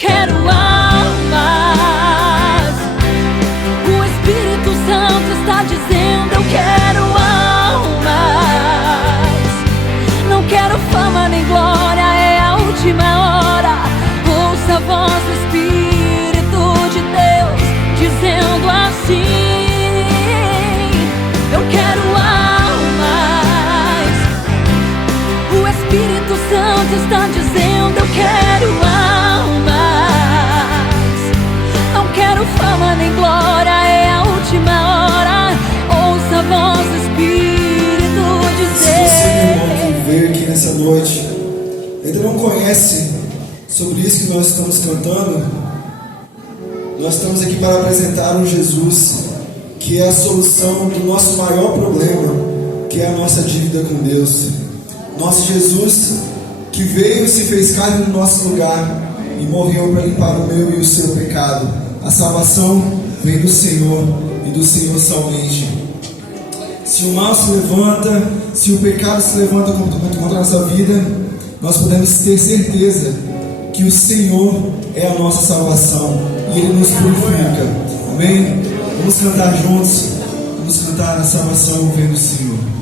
quero almas. O Espírito Santo está dizendo: eu quero almas. Não quero fama nem glória, é a última hora. Ouça a voz do Espírito de Deus dizendo assim: eu quero almas. O Espírito Santo está dizendo: eu quero almas. Não quero fama nem glória, é a última hora. Ouça a voz do Espírito dizer. Se você, meu irmão, que veio aqui nessa noite, ainda não conhece sobre isso que nós estamos cantando, nós estamos aqui para apresentar um Jesus que é a solução do nosso maior problema, que é a nossa dívida com Deus. Nosso Jesus que veio e se fez carne no nosso lugar e morreu para limpar o meu e o seu pecado. A salvação vem do Senhor e do Senhor somente. Se o mal se levanta, se o pecado se levanta contra a nossa vida, nós podemos ter certeza que o Senhor é a nossa salvação e Ele nos purifica. Amém? Vamos cantar juntos. Vamos cantar a salvação vem do Senhor.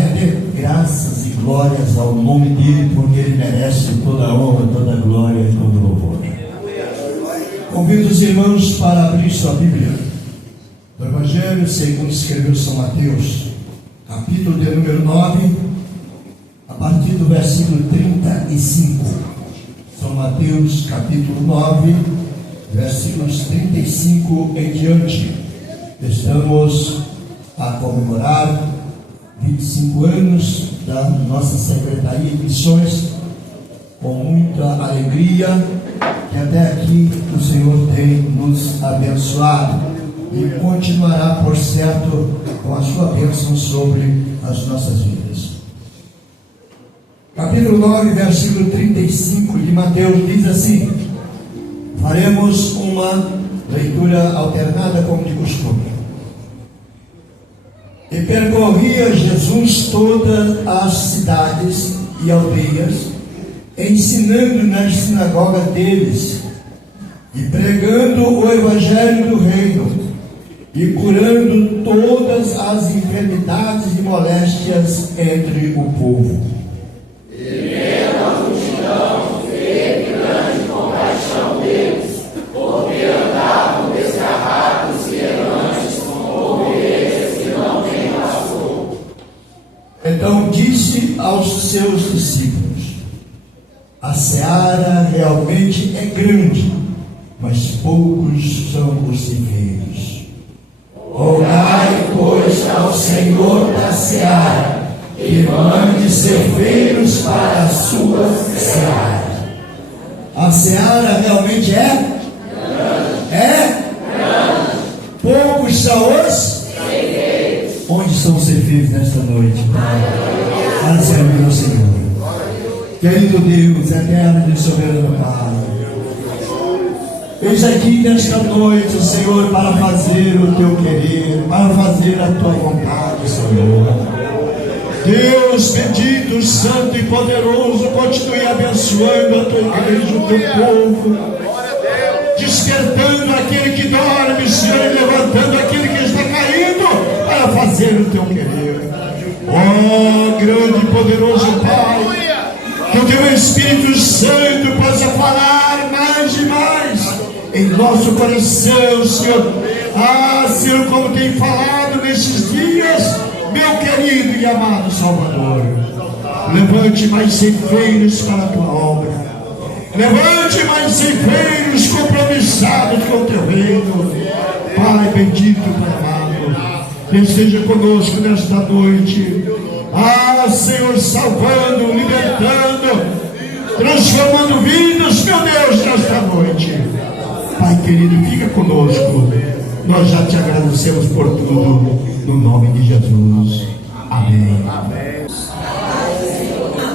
render graças e glórias ao nome dele, porque ele merece toda a honra, toda a glória e todo o louvor. Convido os irmãos para abrir sua Bíblia do Evangelho segundo escreveu São Mateus, capítulo de número 9, a partir do versículo 35. São Mateus, capítulo 9, versículos 35 em diante. Estamos a comemorar 25 anos da nossa Secretaria de Missões, com muita alegria, que até aqui o Senhor tem nos abençoado e continuará, por certo, com a sua bênção sobre as nossas vidas. Capítulo 9, versículo 35 de Mateus diz assim: faremos uma leitura alternada como de costume. E percorria Jesus todas as cidades e aldeias, ensinando nas sinagogas deles, e pregando o Evangelho do Reino, e curando todas as enfermidades e moléstias entre o povo. E vendo a multidão, teve grande compaixão deles, porque andavam desgarrados e errantes como ovelhas que não têm pastor. Então disse aos seus discípulos: a seara realmente é grande, mas poucos são os ceifeiros. Rogai, pois, ao Senhor da seara, que mande ceifeiros para a sua seara. A seara realmente é? Poucos são os ceifeiros. Onde são os ceifeiros nesta noite? Para servir ao Senhor. Querido Deus, eterno e soberano Pai, eis aqui nesta noite, Senhor, para fazer o teu querer, para fazer a tua vontade, Senhor. Deus bendito, santo e poderoso, continue abençoando a tua igreja, o teu povo, despertando aquele que dorme, Senhor, e levantando aquele que está caído, para fazer o teu querer. Ó grande e poderoso Pai, que o teu Espírito Santo possa falar mais e mais em nosso coração, Senhor. Ah, Senhor, como tem falado nesses dias, meu querido e amado Salvador. Levante mais ceifeiros para a tua obra. Levante mais ceifeiros compromissados com o teu reino. Pai bendito, Pai amado, esteja conosco nesta noite. Ah, Senhor, salvando, libertando, transformando vidas, meu Deus, nesta noite. Pai querido, fica conosco. Nós já te agradecemos por tudo, no nome de Jesus. Amém. A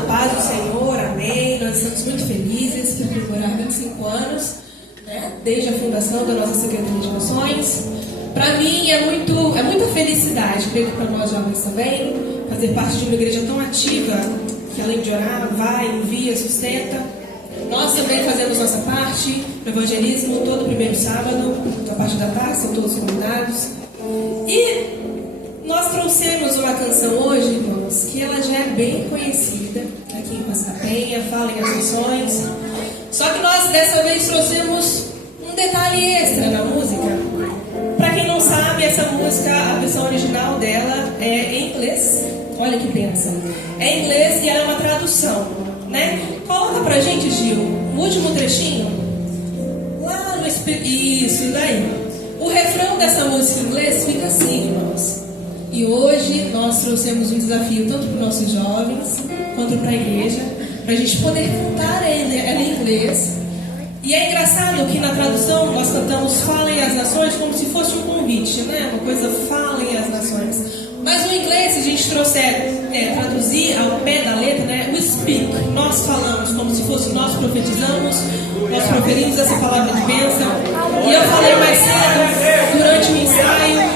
paz do Senhor, amém. Nós estamos muito felizes por comemorar 25 anos, né, desde a fundação da nossa Secretaria de Missões. Para mim é muita felicidade, creio que para nós jovens também, fazer parte de uma igreja tão ativa, que além de orar, vai, envia, sustenta. Nós também fazemos nossa parte no evangelismo todo primeiro sábado, da parte da tarde, são todos convidados. E nós trouxemos uma canção hoje, irmãos, que ela já é bem conhecida aqui em Praça da Penha, fala em as missões. Só que nós dessa vez trouxemos um detalhe extra na música. Para quem não sabe, essa música, a versão original dela é em inglês. Olha que pensa. É em inglês e ela é uma tradução, né? Coloca pra gente, Gil, o último trechinho. Lá no isso daí. O refrão dessa música em inglês fica assim, irmãos. E hoje nós trouxemos um desafio tanto para os nossos jovens quanto para a igreja, para a gente poder cantar ela em inglês. E é engraçado que na tradução nós cantamos Falem as Nações como se fosse um convite, né? Uma coisa, falem as nações. Mas no inglês, se a gente trouxer, traduzir ao pé da letra, né? We speak, nós falamos, como se fosse nós profetizamos, nós proferimos essa palavra de bênção. E eu falei mais cedo, durante o ensaio,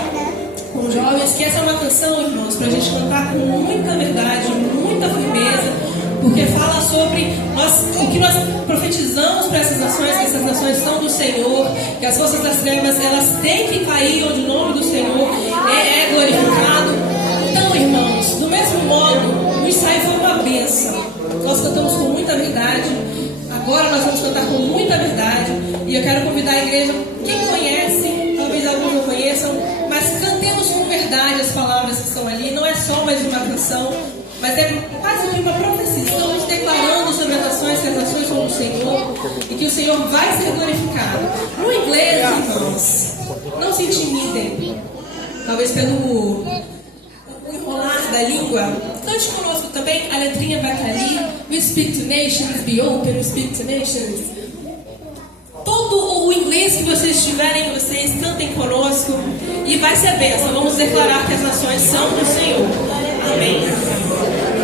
com os jovens, que essa é uma canção, irmãos, para a gente cantar com muita verdade, muita firmeza, porque fala sobre o que nós profetizamos para essas nações, que essas nações são do Senhor, que as forças das trevas, elas têm que cair onde o nome do Senhor é glorificado. Então, irmãos, do mesmo modo, o ensaio foi uma bênção. Nós cantamos com muita verdade. Agora nós vamos cantar com muita verdade. E eu quero convidar a igreja, quem conhece, talvez alguns não conheçam, mas cantemos com verdade as palavras que estão ali. Não é só mais uma canção, mas é quase que uma profecia. Estamos declarando sobre as nações, que as nações são do Senhor e que o Senhor vai ser glorificado. No inglês, irmãos, não se intimidem. Talvez pelo enrolar da língua. Cante conosco também, a letrinha vai estar ali. We speak to nations, be open, we speak to nations. Todo o inglês que vocês tiverem, vocês cantem conosco. E vai ser a bênção. Vamos declarar que as nações são do Senhor. Amém. Chamando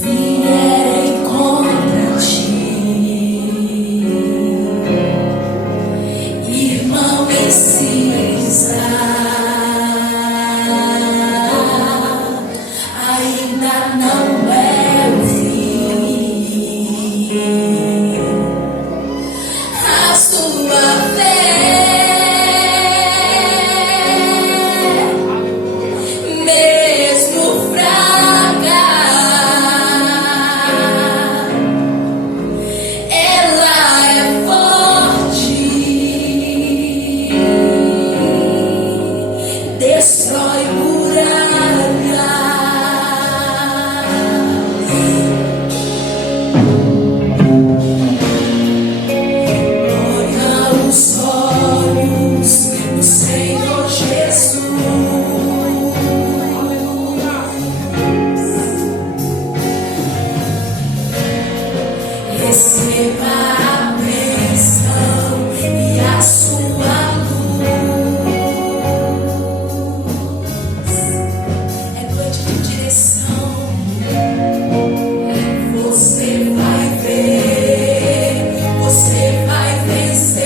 vierem contra ti, irmão, insista, ainda não é o fim. A sua fé, mesmo fraca, ela é forte, destrói muralhas. Olha os olhos do Senhor Jesus. Receba a bênção e a sua luz. É noite de direção. Você vai ver, você vai vencer.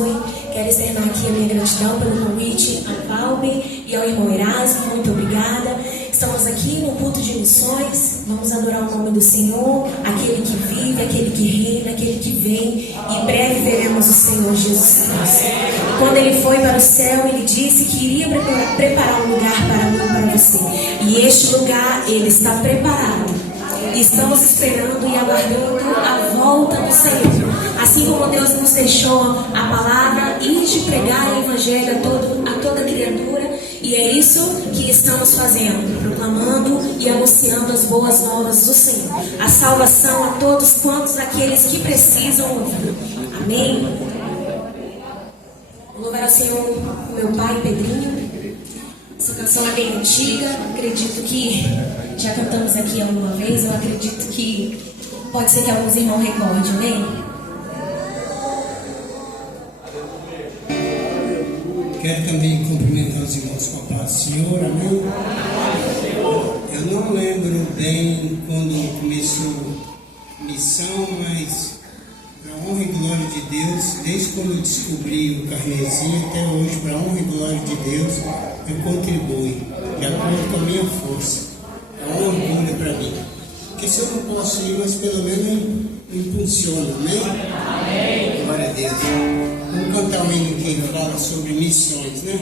abençoe. Quero externar aqui a minha gratidão pelo convite ao Valber e ao irmão Erasmo. Muito obrigada. Estamos aqui no culto de missões. Vamos adorar o nome do Senhor, aquele que vive, aquele que reina, aquele que vem. Em breve veremos o Senhor Jesus Cristo. E quando ele foi para o céu, ele disse que iria preparar um lugar para mim e para você. E este lugar, ele está preparado. Estamos esperando e aguardando a volta do Senhor. Assim como Deus nos deixou a palavra e de pregar o evangelho a toda criatura. E é isso que estamos fazendo, proclamando e anunciando as boas novas do Senhor. A salvação a todos quantos aqueles que precisam ouvir. Amém? Vou louvar ao Senhor, meu pai Pedrinho. Essa canção é bem antiga, acredito que já cantamos aqui alguma vez, eu acredito que pode ser que alguns irmãos recordem, amém? Quero também cumprimentar os irmãos com a paz do Senhor, amém? Eu não lembro bem quando começou a missão, mas para a honra e glória de Deus, desde quando eu descobri o carnezinho até hoje, para a honra e glória de Deus, eu contribuo, de acordo com a minha força. É um orgulho para mim. Porque se eu não posso ir, mas pelo menos impulsiona, amém? Amém. Glória a Deus. Vamos cantar um hino que fala sobre missões, né?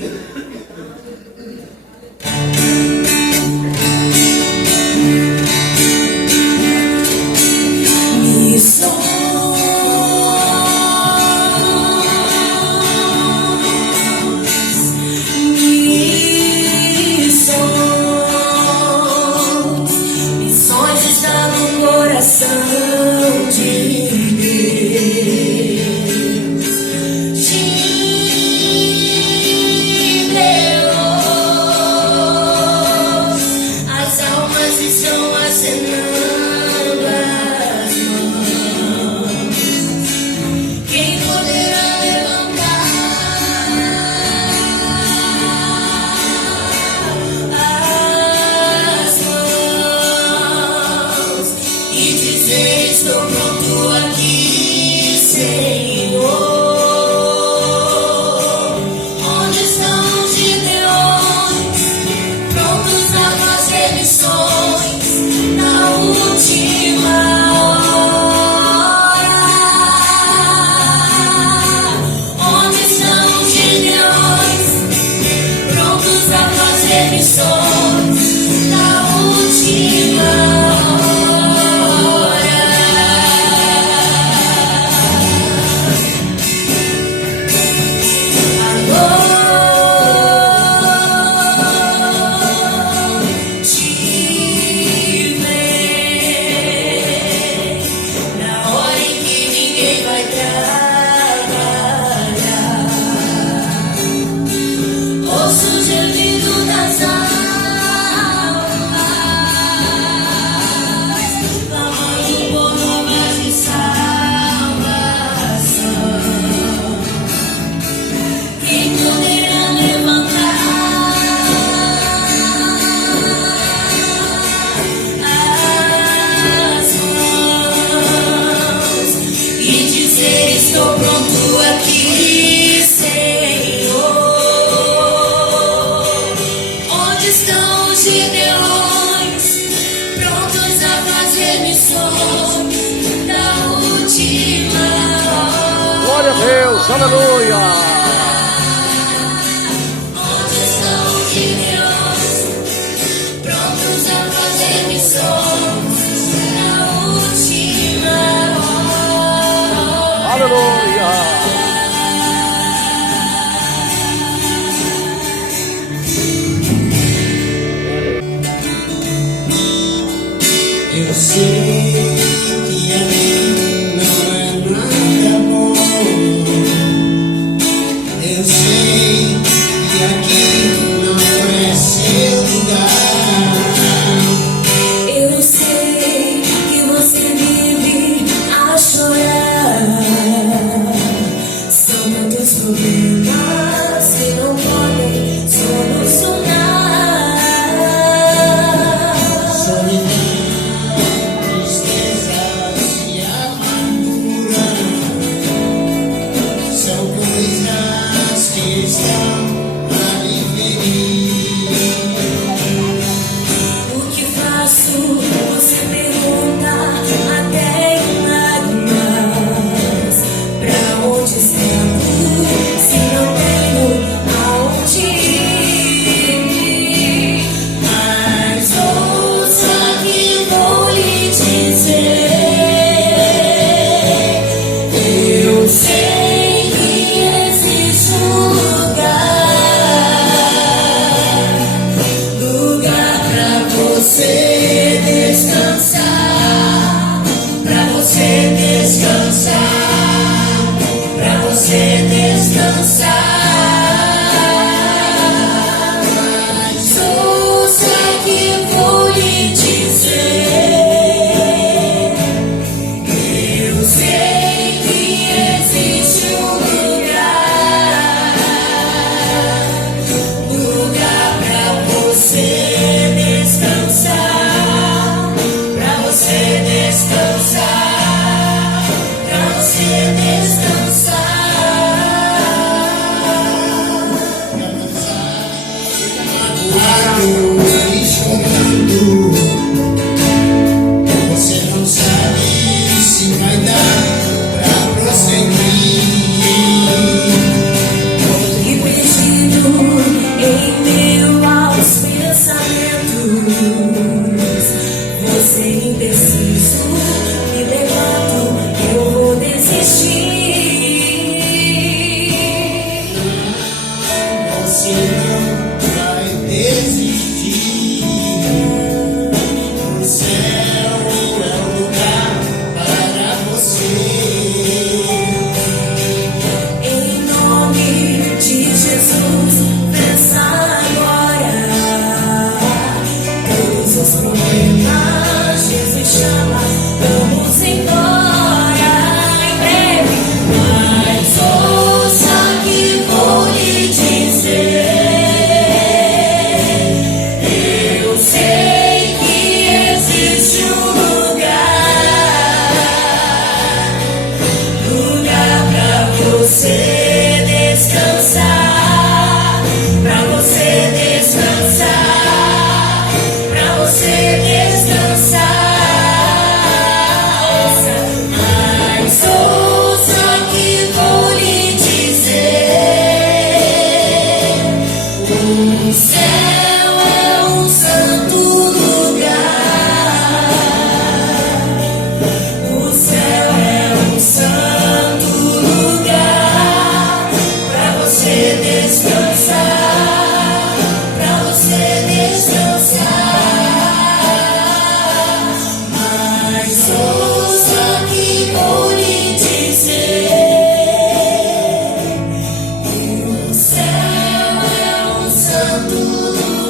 Glória a Deus, aleluia! Aleluia! Eu sei que a mim não é nada bom. Eu sei que aqui não é seu lugar. Eu sei que você vive a chorar. São tantos problemas que não podem solucionar. Tristezas e amargura são coisas estão a me ferir. O que faço? Você pergunta até em lágrimas. Pra onde estou? Se não tenho aonde ir. Mas ouça que vou lhe dizer. Eu sei que existe um lugar pra você descansar, pra você descansar, pra você descansar. Mas ouça que vou lhe dizer. Eu sei que existe um lugar pra você descansar, pra você descansar, pra você descansar. Magoado e chorando, você não sabe se vai dar pra prosseguir. E perdido em meio aos pensamentos, você indeciso, me levanto, eu vou desistir. Você não vai desistir. O céu é o lugar para você. Em nome de Jesus, pensa agora. Todos os problemas, Jesus chama, vamos embora em breve. Mas ouça que vou lhe dizer. Eu sei que existe um lugar pra você descansar, pra você descansar, pra você descansar. Mas ouça que vou lhe dizer. O céu é um santo lugar. O céu é um santo lugar pra você descansar, pra você descansar. Mas ouça que vou lhe dizer. O céu é um santo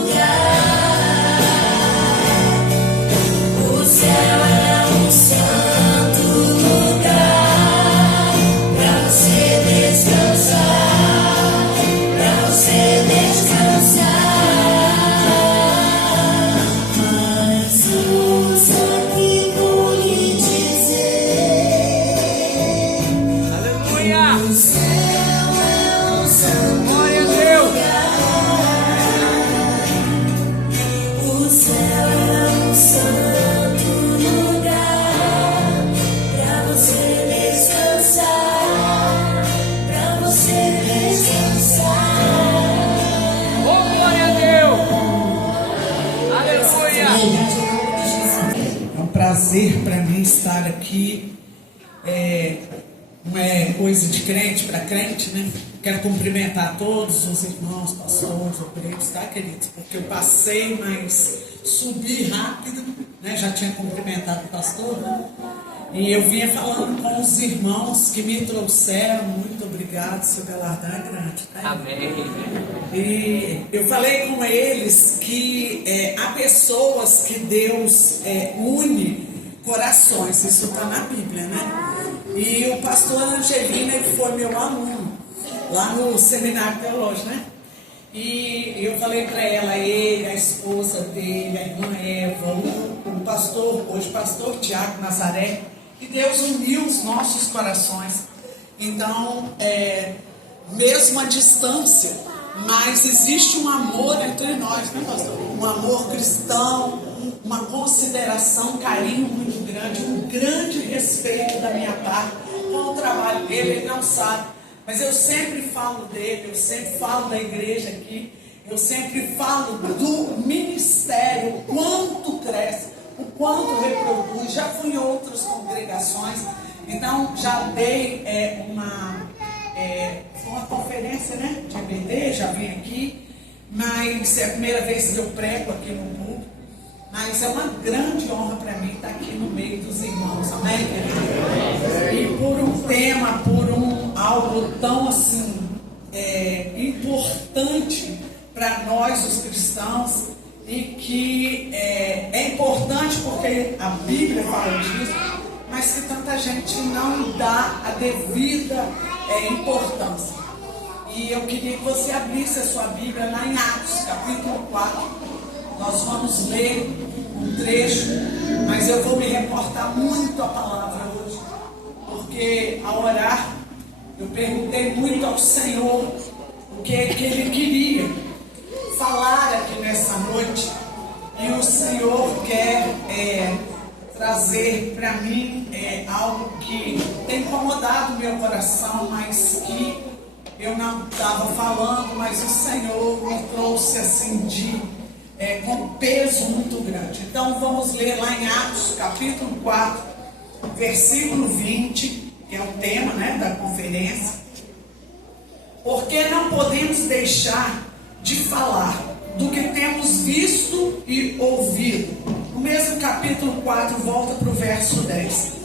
lugar. O céu é um santo lugar pra você descansar, pra você descansar. Mas ouça que vou lhe dizer. Aleluia! O céu é um santo Glória a Deus! O céu é um santo lugar pra você descansar, pra você descansar. Oh, glória a Deus! Aleluia! É um prazer para mim estar aqui. Não é coisa de crente para crente, né? Quero cumprimentar todos os irmãos, pastores, obreiros, tá, queridos? Porque eu passei, mas subi rápido, né? Já tinha cumprimentado o pastor, né? E eu vinha falando com os irmãos que me trouxeram. Muito obrigado, seu galardão é grande, tá? Amém. E eu falei com eles que há pessoas que Deus une corações, isso está na Bíblia, né? E o pastor Angelina, ele foi meu aluno lá no seminário teológico, né? E eu falei para ela, ele, a esposa dele, a irmã Eva, o pastor, hoje pastor Tiago Nazaré, que Deus uniu os nossos corações. Então, mesmo à distância, mas existe um amor entre nós, né, pastor? Um amor cristão, uma consideração, um carinho muito grande, um grande respeito da minha parte com o trabalho dele. Ele não sabe, mas eu sempre falo dele, eu sempre falo da igreja aqui, eu sempre falo do ministério, o quanto cresce, o quanto reproduz. Já fui em outras congregações, então já dei uma conferência, né, de EBD, já vim aqui, mas é a primeira vez que eu prego aqui no mundo, mas é uma grande honra para mim estar aqui no meio dos irmãos, amém, querido? E por um tema, algo tão assim, importante para nós os cristãos, e que é importante porque a Bíblia fala disso, mas que tanta gente não dá a devida importância. E eu queria que você abrisse a sua Bíblia lá em Atos, capítulo 4. Nós vamos ler um trecho, mas eu vou me reportar muito à palavra hoje, porque ao orar, eu perguntei muito ao Senhor o que Ele queria falar aqui nessa noite, e o Senhor quer trazer para mim algo que tem incomodado meu coração, mas que eu não estava falando, mas o Senhor me trouxe assim com peso muito grande. Então vamos ler lá em Atos capítulo 4, versículo 20, que é o tema, né, da conferência. Porque não podemos deixar de falar do que temos visto e ouvido. O mesmo capítulo 4 volta para o verso 10.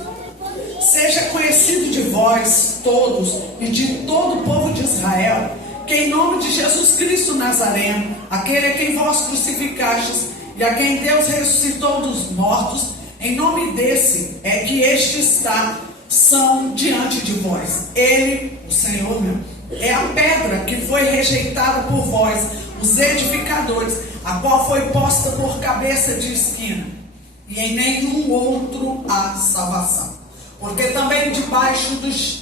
Seja conhecido de vós todos e de todo o povo de Israel, que em nome de Jesus Cristo Nazareno, aquele a quem vós crucificastes e a quem Deus ressuscitou dos mortos, em nome desse é que este está são diante de vós. Ele, o Senhor, é a pedra que foi rejeitada por vós, os edificadores, a qual foi posta por cabeça de esquina, e em nenhum outro há salvação. Porque também debaixo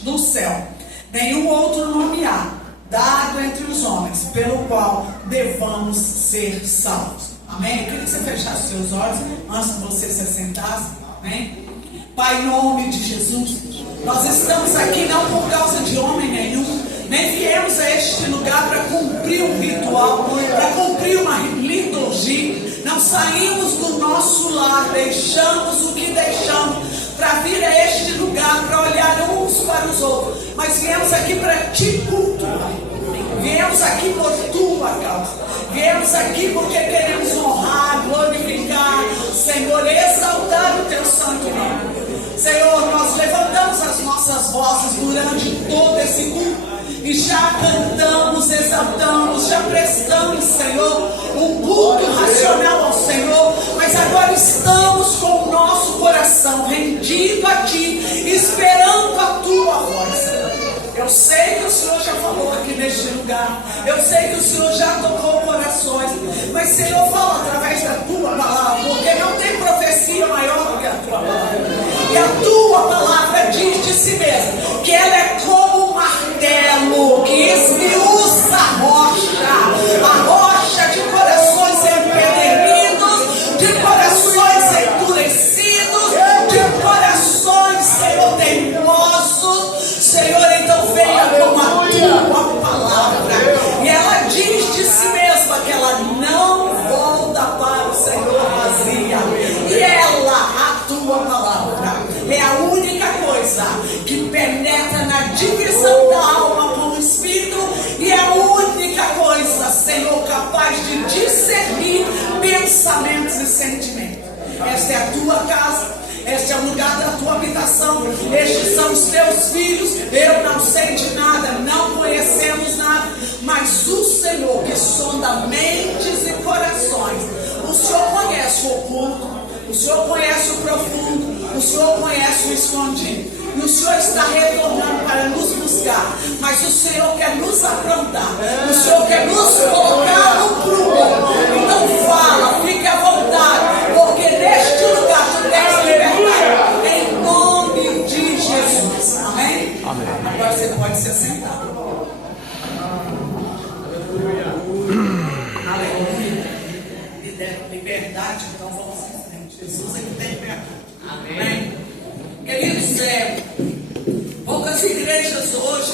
do céu nenhum outro nome há dado entre os homens, pelo qual devamos ser salvos. Amém? Eu queria que você fechasse seus olhos antes de você se assentasse. Amém? Pai, em nome de Jesus, nós estamos aqui não por causa de homem nenhum, nem viemos a este lugar para cumprir um ritual, para cumprir uma liturgia. Não saímos do nosso lar, deixamos o que deixamos para vir a este lugar, para olhar uns para os outros, mas viemos aqui para te cultuar. Viemos aqui por tua causa. Viemos aqui porque queremos honrar, glorificar, Senhor, exaltar o teu santo nome. Senhor, nós levantamos as nossas vozes durante todo esse culto e já cantamos, exaltamos, já prestamos, Senhor, um culto racional ao Senhor, mas agora estamos com o nosso coração rendido a Ti, esperando a Tua voz. Eu sei que o Senhor já falou aqui neste lugar, eu sei que o Senhor já tocou corações, mas Senhor, fala através da Tua palavra, porque não tem profecia maior do que a Tua palavra. E a Tua palavra diz de si mesma que ela é como um martelo que esmiuça a rocha de corações empedernidos, de corações endurecidos, de corações, Senhor, teimosos. Senhor, então venha com a Tua palavra. E ela diz de si mesma que ela não volta para o Senhor vazia. E ela, a Tua palavra, é a única coisa que penetra na divisão da alma com o Espírito, e é a única coisa, Senhor, capaz de discernir pensamentos e sentimentos. Esta é a Tua casa, este é o lugar da Tua habitação, estes são os Teus filhos. Eu não sei de nada, não conhecemos nada, mas o Senhor que sonda mentes e corações, o Senhor conhece o oculto, o Senhor conhece o profundo, o Senhor conhece o escondido. E o Senhor está retornando para nos buscar, mas o Senhor quer nos aprontar, o Senhor quer nos colocar no prumo. Então fala, fique à vontade, porque neste lugar tu tens liberdade, em nome de Jesus. Amém? Amém. Agora você pode se sentar. verdade, então vamos em frente. Jesus ele tem verdade. Amém. Queridos, poucas igrejas hoje,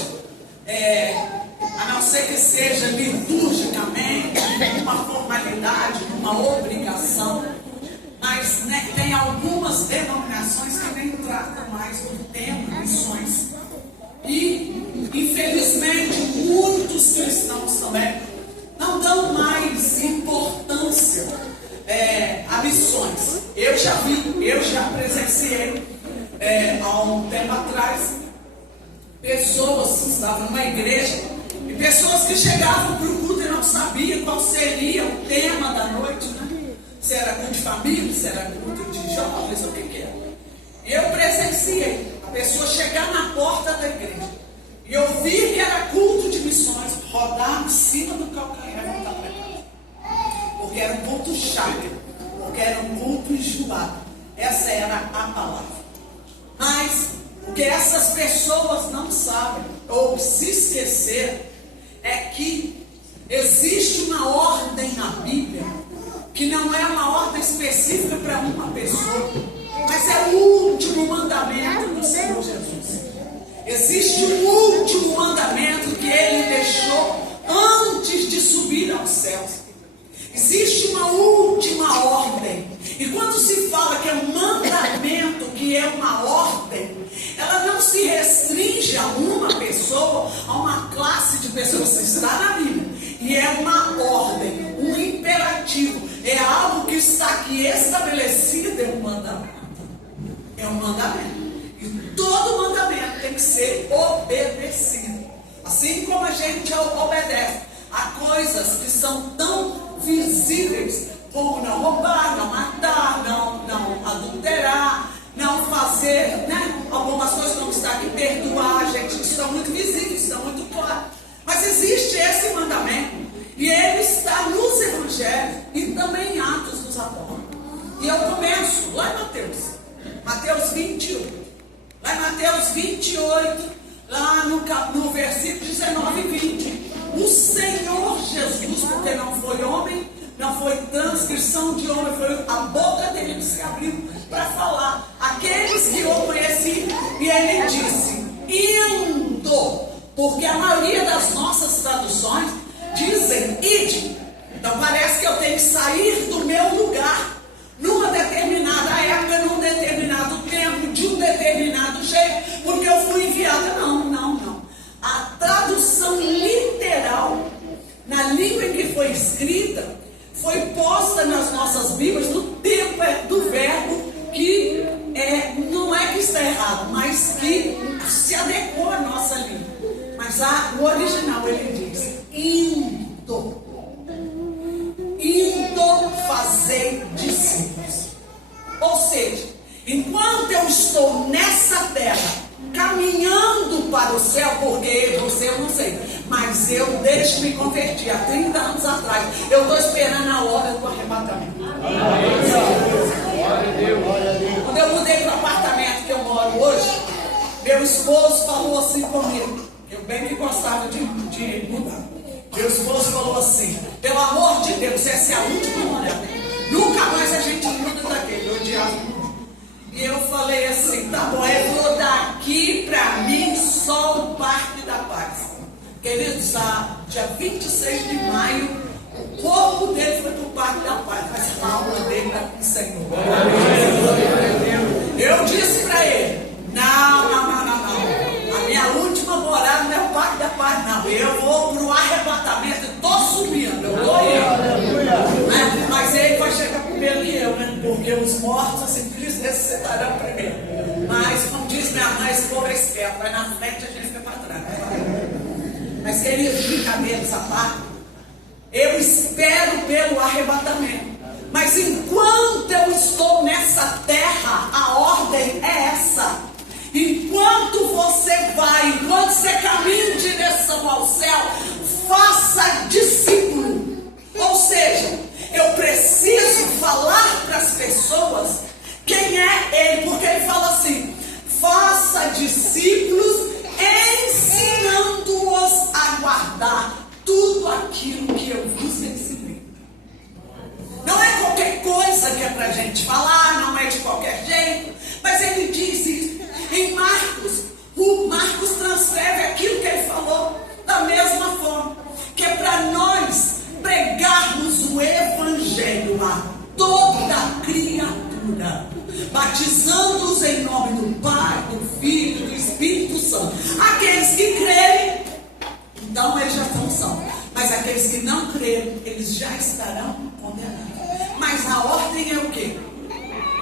a não ser que seja liturgicamente, uma formalidade, uma obrigação, mas né, tem algumas denominações que nem tratam mais do tema missões. E, infelizmente, muitos cristãos também não dão mais importância a missões. Eu já presenciei há um tempo atrás pessoas que estavam numa igreja e pessoas que chegavam para o culto e não sabiam qual seria o tema da noite, né? Se era culto de família, se era culto de jovens, o que era. E eu presenciei a pessoa chegar na porta da igreja e ouvir que era culto de missões, rodar em cima do calcanhar e voltar para casa. Porque era um culto chato, porque era um culto enjoado. Essa era a palavra. Mas o que essas pessoas não sabem, ou se esqueceram, é que existe uma ordem na Bíblia, que não é uma ordem específica para uma pessoa, mas é o último mandamento do Senhor Jesus. Existe um último mandamento que Ele deixou antes de subir aos céus. Existe uma última ordem. E quando se fala que é um mandamento, que é uma ordem, ela não se restringe a uma pessoa, a uma classe de pessoas que está na Bíblia. E é uma ordem, um imperativo. É algo que está aqui estabelecido, é um mandamento. É um mandamento. E todo mandamento tem que ser obedecido. Assim como a gente obedece a coisas que são tão visíveis, como não roubar, não matar, não adulterar, não fazer, né? Algumas coisas como está aqui, perdoar, gente, isso está muito visível, isso está muito claro. Mas existe esse mandamento, e ele está nos evangelhos e também em Atos dos Apóstolos. E eu começo lá em Mateus 28. Lá em Mateus 28, lá no versículo 19 e 20. O Senhor Jesus, porque não foi homem, não foi transcrição de homem, foi a boca dele que se abriu para falar. Aqueles que o conheciam, e ele disse, indo, porque a maioria das nossas traduções dizem ide. Então parece que eu tenho que sair do meu lugar, numa determinada época, num determinado tempo, de um determinado jeito, porque eu fui enviada. Não. A tradução literal, na língua em que foi escrita, foi posta nas nossas Bíblias no tempo do verbo, que não é que está errado, mas que se adequou à nossa língua. Mas o original ele diz, indo fazer discípulos. Ou seja, enquanto eu estou nessa terra, caminhando para o céu, porque você eu não sei, mas eu desde me converti há 30 anos atrás, eu estou esperando a hora do arrebatamento. Quando eu mudei para o apartamento que eu moro hoje, meu esposo falou assim comigo, eu bem que gostava de mudar. Meu esposo falou assim, pelo amor de Deus, essa é a última morada, nunca mais a gente muda daquele, eu odiava muito. E eu falei assim, tá bom, eu vou daqui para mim só o Parque da Paz. Queridos, dia 26 de maio, o corpo dele foi para o Parque da Paz, mas a alma dele está com o Senhor. Eu disse para ele, não. A minha última morada não é o Parque da Paz, não. Eu vou para o arrebatamento e estou subindo, eu vou indo. Mas ele vai chegar primeiro que eu, né? Porque os mortos em Cristo ressuscitarão primeiro. Mas, como diz minha mãe, esse povo é esperto, vai na frente e a gente fica para trás. Mas, queridos, brincadeiras à parte, eu espero pelo arrebatamento. Mas enquanto eu estou nessa terra, a ordem é essa. Enquanto você vai, enquanto você caminha em direção ao céu, faça discípulo. Ou seja, eu preciso falar para as pessoas quem é ele, porque ele fala assim, faça discípulos ensinando-os a guardar tudo aquilo que eu vos ensinei. Não é qualquer coisa aqueles que não creram, eles já estarão condenados. Mas a ordem é o quê?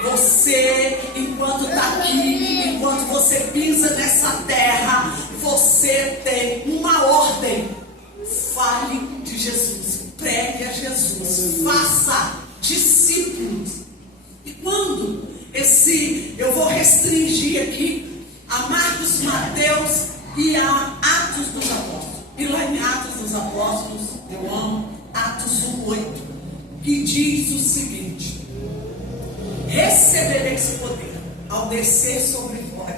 Você, enquanto está aqui, enquanto você pisa nessa terra, você tem uma ordem. Fale de Jesus, pregue a Jesus, faça discípulos. E quando eu vou restringir aqui a Marcos, Mateus e a Atos dos Apóstolos. E lá em Atos dos Apóstolos, eu amo Atos 1:8, que diz o seguinte: recebereis poder ao descer sobre vós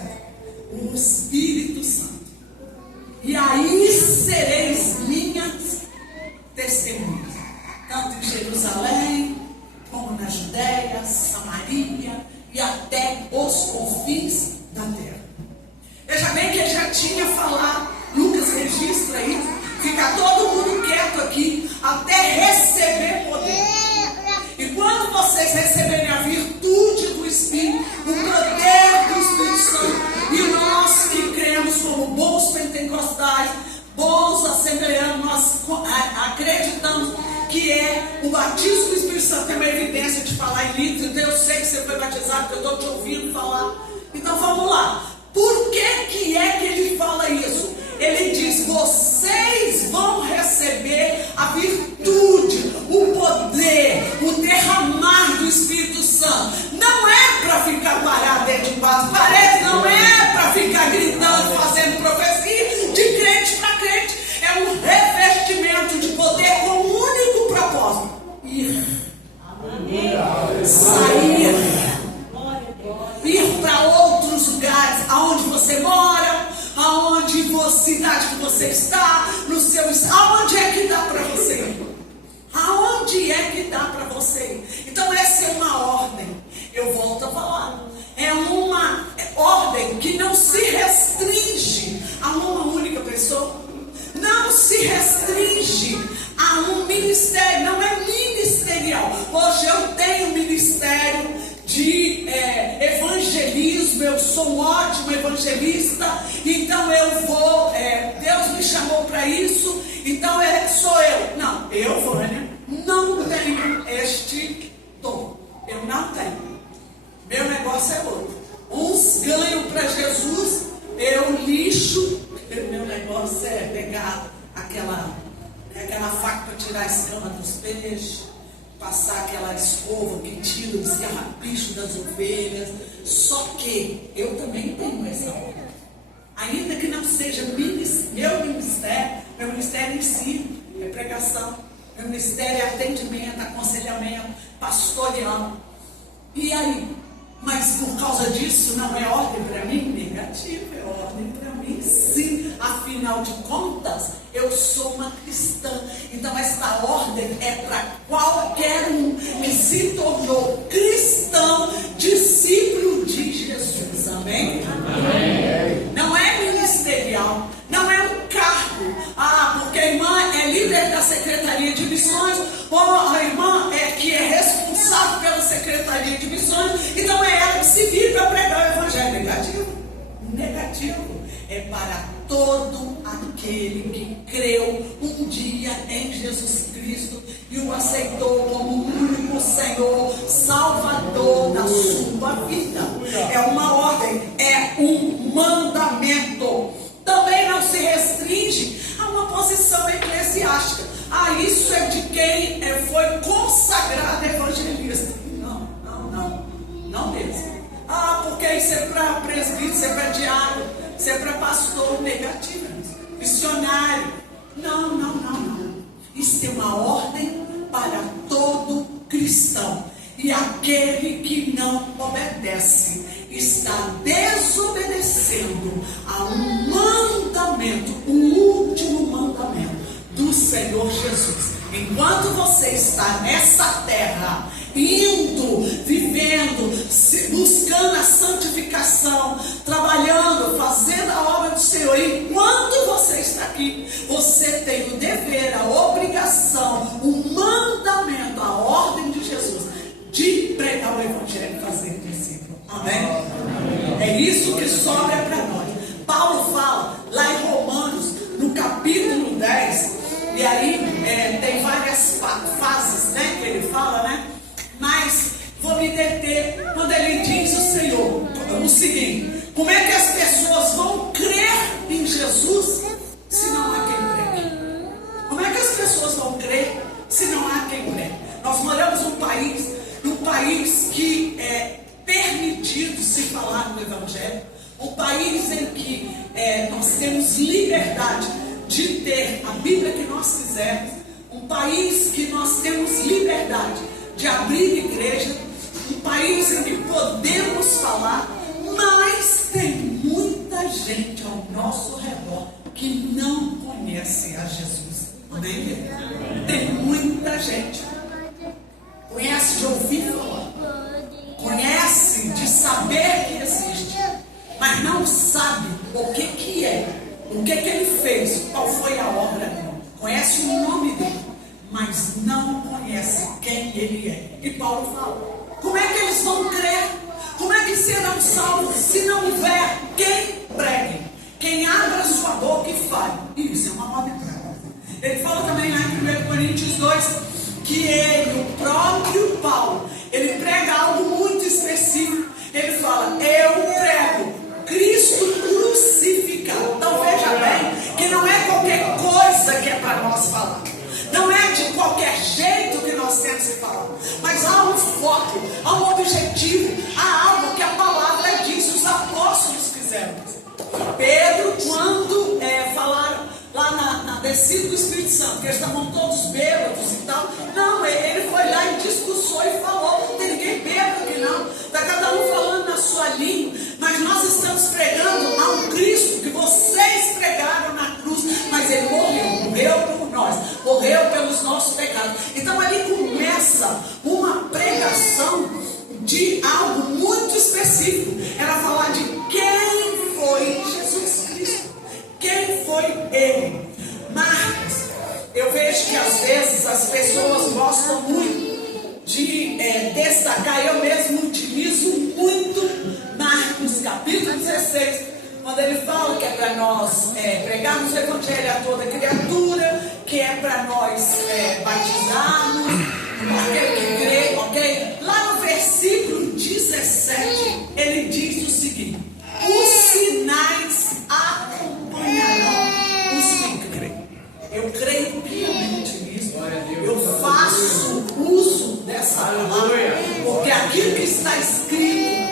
o Espírito Santo, e aí sereis minhas testemunhas, tanto em Jerusalém, como na Judéia, Samaria e até os confins da terra. Veja bem que ele já tinha falado, Lucas registra isso, fica todo mundo quieto aqui, até receber poder. E quando vocês receberem a virtude do Espírito, o poder do Espírito Santo, e nós que cremos como bons pentecostais, bons assembleanos, nós acreditamos que é o batismo do Espírito Santo, é uma evidência de falar em línguas. Então eu sei que você foi batizado, porque eu estou te ouvindo falar. Então vamos lá. Por que é que ele fala isso? Ele diz: vocês vão receber a virtude, o poder, o derramar do Espírito Santo. Não é para ficar parado dentro de quatro paredes, não é para ficar gritando, fazendo profecia de crente para crente. É um revestimento de poder com um único propósito: ir, sair, ir para outros lugares, aonde você mora, aonde cidade que você está, no seu, aonde é que dá para você ir? Aonde é que dá para você ir? Então essa é uma ordem. Eu volto a falar. É uma ordem que não se restringe a uma única pessoa. Não se restringe a um ministério. Não é ministerial. Hoje eu tenho ministério de evangelismo, eu sou um ótimo evangelista, então eu vou, Deus me chamou para isso, então sou eu. Não, eu, Vânia, não tenho este dom, eu não tenho. Meu negócio é outro. Uns ganham para Jesus, eu lixo. Meu negócio é pegar aquela faca para tirar a escama dos peixes, passar aquela escova que tira o escarrapicho das ovelhas. Só que eu também tenho essa ordem. Ainda que não seja meu ministério em si é pregação, meu ministério é atendimento, aconselhamento, pastoreal. E aí? Mas por causa disso não é ordem para mim? Negativo, é ordem para mim sim. Afinal de contas, eu sou uma cristã. Então esta ordem é para qualquer um que se tornou cristão, discípulo de Jesus. Amém? Amém. Não é ministerial, não é um cargo. Porque a irmã é líder da Secretaria de Missões, ou a irmã que é responsável pela Secretaria de Missões, então é ela que se vira para pregar o Evangelho. Negativo. Negativo. É para todo aquele que creu um dia em Jesus Cristo e o aceitou como o único Senhor, Salvador da sua vida. É uma ordem, é um mandamento. Também não se restringe a uma posição eclesiástica. Isso é de quem foi consagrado evangelista. Não mesmo. Porque isso é para presbítero, isso é para diácono, isso é para pastor. Negativo. Missionário. Não. Isso é uma ordem para todo cristão. E aquele que não obedece está desobedecendo a um mandamento, o último mandamento do Senhor Jesus. Enquanto você está nessa terra, indo, vivendo, buscando a santificação, trabalhando, fazendo a obra do Senhor, enquanto você está aqui, você tem o dever, a obrigação, o mandamento, a ordem de Jesus, de pregar o Evangelho e fazer discípulo. Amém? É isso que sobra para nós. Paulo fala lá em Romanos, no capítulo 10, e aí tem várias fases, né, que ele fala, né? Mas vou me deter quando ele diz o seguinte: como é que as pessoas vão crer em Jesus se não há quem pregue? Como é que as pessoas vão crer se não há quem pregue? Nós moramos num país que é permitido se falar no Evangelho, um país em que nós temos liberdade de ter a Bíblia que nós quisermos, um país que nós temos liberdade de abrir igreja, um país em que podemos falar, mas tem muita gente ao nosso redor que não conhece a Jesus. Amém? Tem muita gente. Conhece de ouvir falar, conhece de saber que existe, mas não sabe o que é, o que ele fez, qual foi a obra dele. Conhece o nome dele, mas não conhece quem ele é. E Paulo fala: como é que eles vão crer? Como é que serão salvos se não houver quem pregue, quem abra sua boca e fale? Isso é uma ordem prática. Ele fala também lá em 1 Coríntios 2 que ele, o próprio Paulo, ele prega algo muito específico. Ele fala: eu prego Cristo crucificado. Então veja bem que não é qualquer coisa que é para nós falar, não é de qualquer jeito que nós temos que falar, mas há um foco, há um objetivo, há algo que a palavra diz. Os apóstolos fizeram. Pedro, quando falaram lá na descida do Espírito Santo, que eles estavam todos bêbados e tal, não, ele foi lá e discursou e falou: não tem ninguém bêbado aqui não, está cada um falando na sua língua, mas nós estamos pregando a um Cristo que vocês pregaram na cruz, mas ele morreu por nós, morreu pelos nossos pecados. Então ali começa uma pregação de algo muito específico. Era falar de quem foi Jesus Cristo, quem foi ele. Marcos, eu vejo que às vezes as pessoas gostam muito de destacar. Eu mesmo utilizo muito Marcos capítulo 16, quando ele fala que é para nós pregarmos o Evangelho a toda criatura, que é para nós batizarmos aquele que crê, ok? Lá no versículo 17, ele diz o seguinte: os sinais acompanharão os que creem. Eu creio piamente nisso. Eu faço uso dessa palavra, porque aquilo que está escrito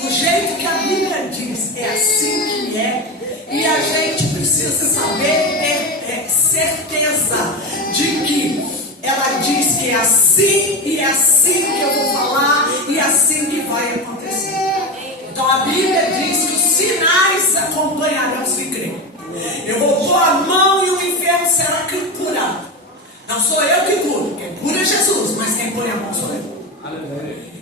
do jeito que a Bíblia diz, é assim que é. E a gente precisa saber, ter certeza de que ela diz que é assim, e é assim que eu vou falar, e é assim que vai acontecer. Então a Bíblia diz que os sinais acompanharão os que creem. Eu vou pôr a mão e o enfermo será curado. Não sou eu que curo, quem cura é Jesus, mas quem põe a mão sou eu.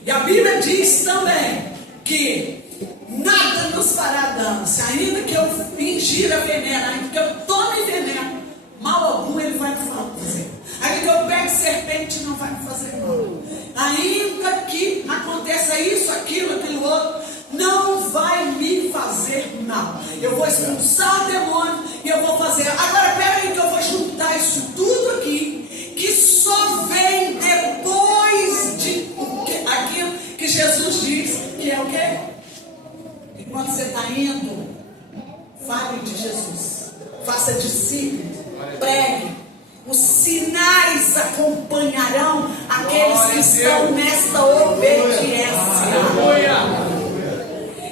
E a Bíblia diz também que nada nos fará dano, se ainda que eu ingira veneno, ainda que eu tome veneno, mal algum ele vai me fazer. Ainda que eu pegue serpente, não vai me fazer mal. Ainda que aconteça isso, aquilo outro, não vai me fazer mal. Eu vou expulsar o demônio e eu vou fazer. Agora peraí que eu vou juntar isso tudo aqui, que só vem depois de aquilo que Jesus diz, que é o quê? E quando você está indo, fale de Jesus, faça discípulos, pregue. Os sinais acompanharão aqueles que estão nesta obediência.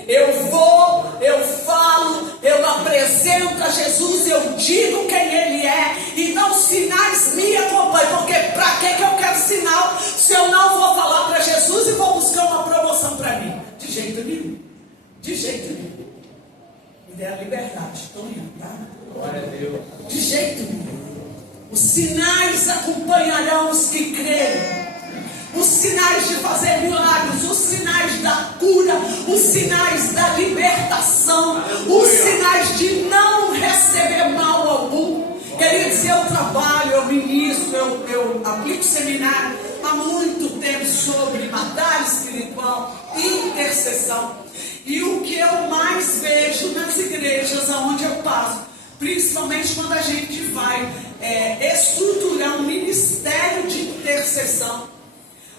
Eu vou, eu falo, eu apresento a Jesus, eu digo quem Ele é. Então os sinais me acompanham. Porque para que eu quero sinal se eu não vou falar para Jesus e vou buscar uma promoção para mim? De jeito nenhum. De jeito nenhum. Me dê a liberdade. Estou indo, tá? Glória a Deus. De jeito nenhum. Os sinais acompanharão os que creem. Os sinais de fazer milagres, os sinais da cura, os sinais da libertação, os sinais de não receber mal algum. Queridos, eu trabalho, eu ministro, eu aplico seminário há muito tempo sobre batalha espiritual, intercessão. E o que eu mais vejo nas igrejas onde eu passo, principalmente quando a gente vai estruturar ministério de intercessão.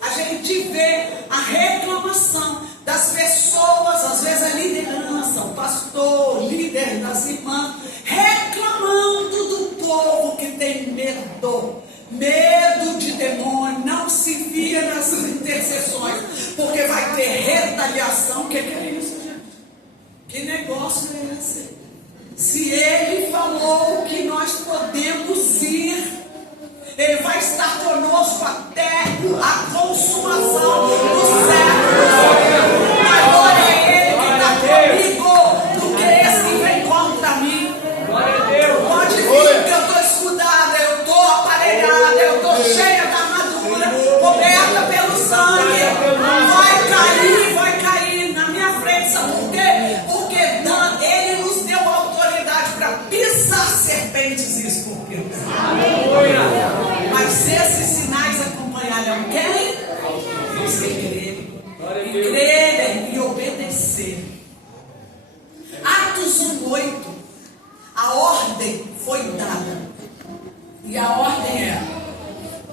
A gente vê a reclamação das pessoas, às vezes a liderança, o pastor, o líder das irmãs, reclamando do povo que tem medo de demônio, não se via nas intercessões, porque vai ter retaliação. O que é isso, gente? Que negócio é esse? Se ele falou que nós podemos ir, ele vai estar conosco até a consumação do século. Agora é ele que está comigo, do que esse que vem contra mim. Pode vir que eu estou escudada, eu estou aparelhada, eu estou cheia da armadura, coberta pelo sangue. Vai cair na minha frente. Sabe por quê? Porque ele nos deu autoridade para pisar serpentes e escorpiões. Mas se esses sinais acompanharem quem? Você crer e obedecer. Atos 1:8, a ordem foi dada. E a ordem é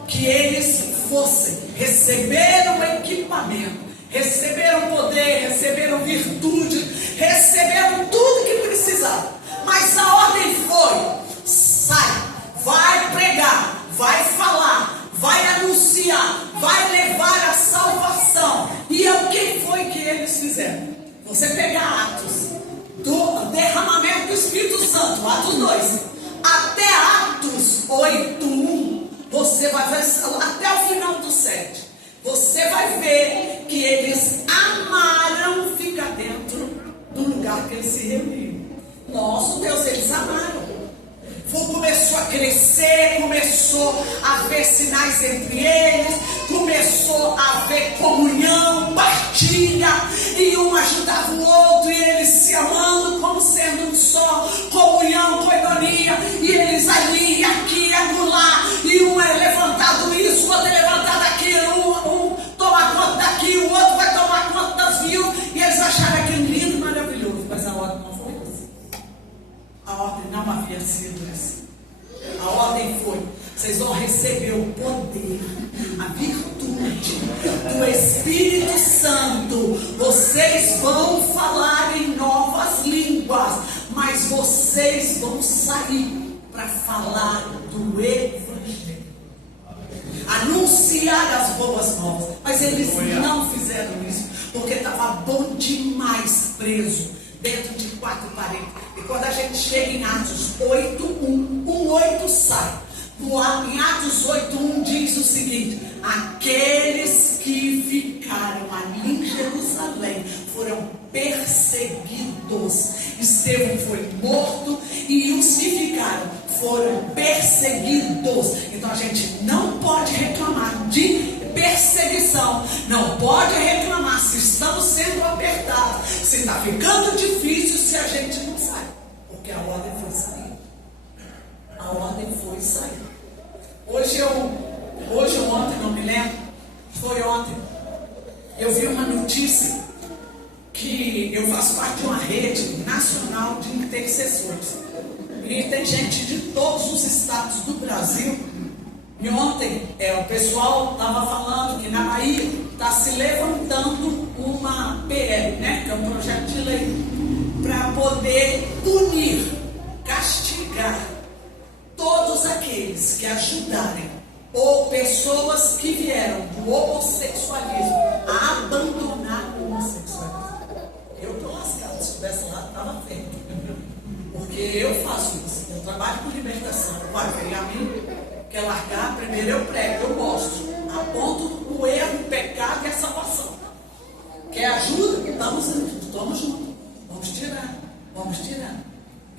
que eles fossem, receberam equipamento, receberam poder, receberam virtude, receberam tudo que precisavam. Mas a ordem foi: sai, vai pregar, vai falar, vai anunciar, vai levar a salvação. E é o que foi que eles fizeram? Você pegar Atos, do derramamento do Espírito Santo, Atos 2, até Atos 8:1, você vai ver, até o final do 7, você vai ver que eles amaram ficar dentro do lugar que eles se reuniram. Nosso Deus, eles amaram. Começou a crescer, começou a haver sinais entre eles, começou a haver comunhão, partilha, e um ajudava o outro, e eles se amando como sendo um só, comunhão, coinonia, e eles ali, aqui, acolá, e um é levantado isso, o outro é levantado aquilo, um toma conta daqui, o outro vai tomar conta das viúvas, e eles acharam aquilo lindo, maravilhoso, mas a ordem não foi assim. A ordem não havia sido assim. A ordem foi: vocês vão receber o poder, a virtude do Espírito Santo. Vocês vão falar em novas línguas, mas vocês vão sair para falar do Evangelho, anunciar as boas novas. Mas eles não fizeram isso, porque estava bom demais preso dentro de 4 paredes. E quando a gente chega em Atos 8:1, 1:8 sai. Em Atos 8:1 diz o seguinte: aqueles que ficaram ali em Jerusalém foram perseguidos. Estevão foi morto e os que ficaram foram perseguidos. Então a gente não pode reclamar de perseguição, não pode reclamar se estamos sendo apertados, se está ficando difícil, se a gente não sai, porque a ordem foi sair. A ordem foi sair. Hoje ou ontem, não me lembro, foi ontem, eu vi uma notícia que eu faço parte de uma rede nacional de intercessores, e tem gente de todos os estados do Brasil. E ontem o pessoal estava falando que na Bahia está se levantando uma PL, né, que é um projeto de lei, para poder punir, castigar todos aqueles que ajudarem ou pessoas que vieram do homossexualismo a abandonar o homossexualismo. Eu estou lascado, se estivesse lá estava feito, porque eu faço isso, eu trabalho com libertação. Vai ver a mim, quer largar, primeiro eu prego, eu mostro, aponto o erro, o pecado e a salvação. Quer ajuda? Estamos juntos, vamos tirar.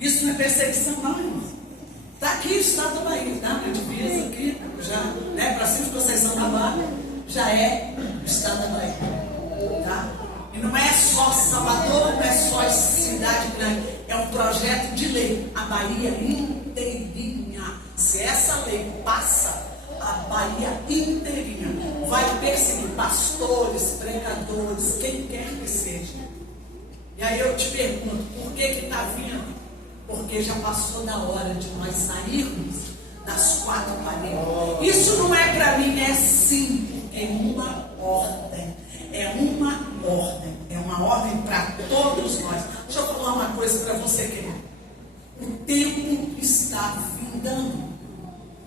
Isso não é perseguição não, irmãos. Está aqui o estado da Bahia, tá? Minha divisa aqui, já, né, para cima de Conceição da Barra, já é o estado da Bahia, tá? E não é só Salvador, não é só cidade grande, é um projeto de lei, a Bahia inteirinha. Se essa lei passa, a Bahia inteirinha vai perseguir pastores, pregadores, quem quer que seja. E aí eu te pergunto, por que está vindo? Porque já passou da hora de nós sairmos das 4 paredes. Isso uma ordem. É uma ordem para todos nós. Deixa eu falar uma coisa para você, querido. O tempo está findando.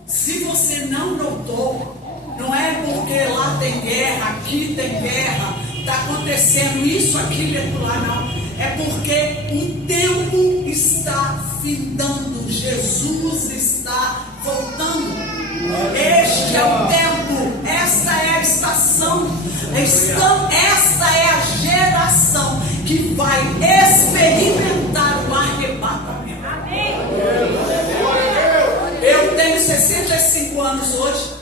Se você não notou, não é porque lá tem guerra, aqui tem guerra, está acontecendo isso, aquilo e aquilo lá, não. É porque o tempo está findando. Jesus está voltando. Este é o tempo, esta é a estação, esta é a geração que vai experimentar o arrebatamento. Eu tenho 65 anos hoje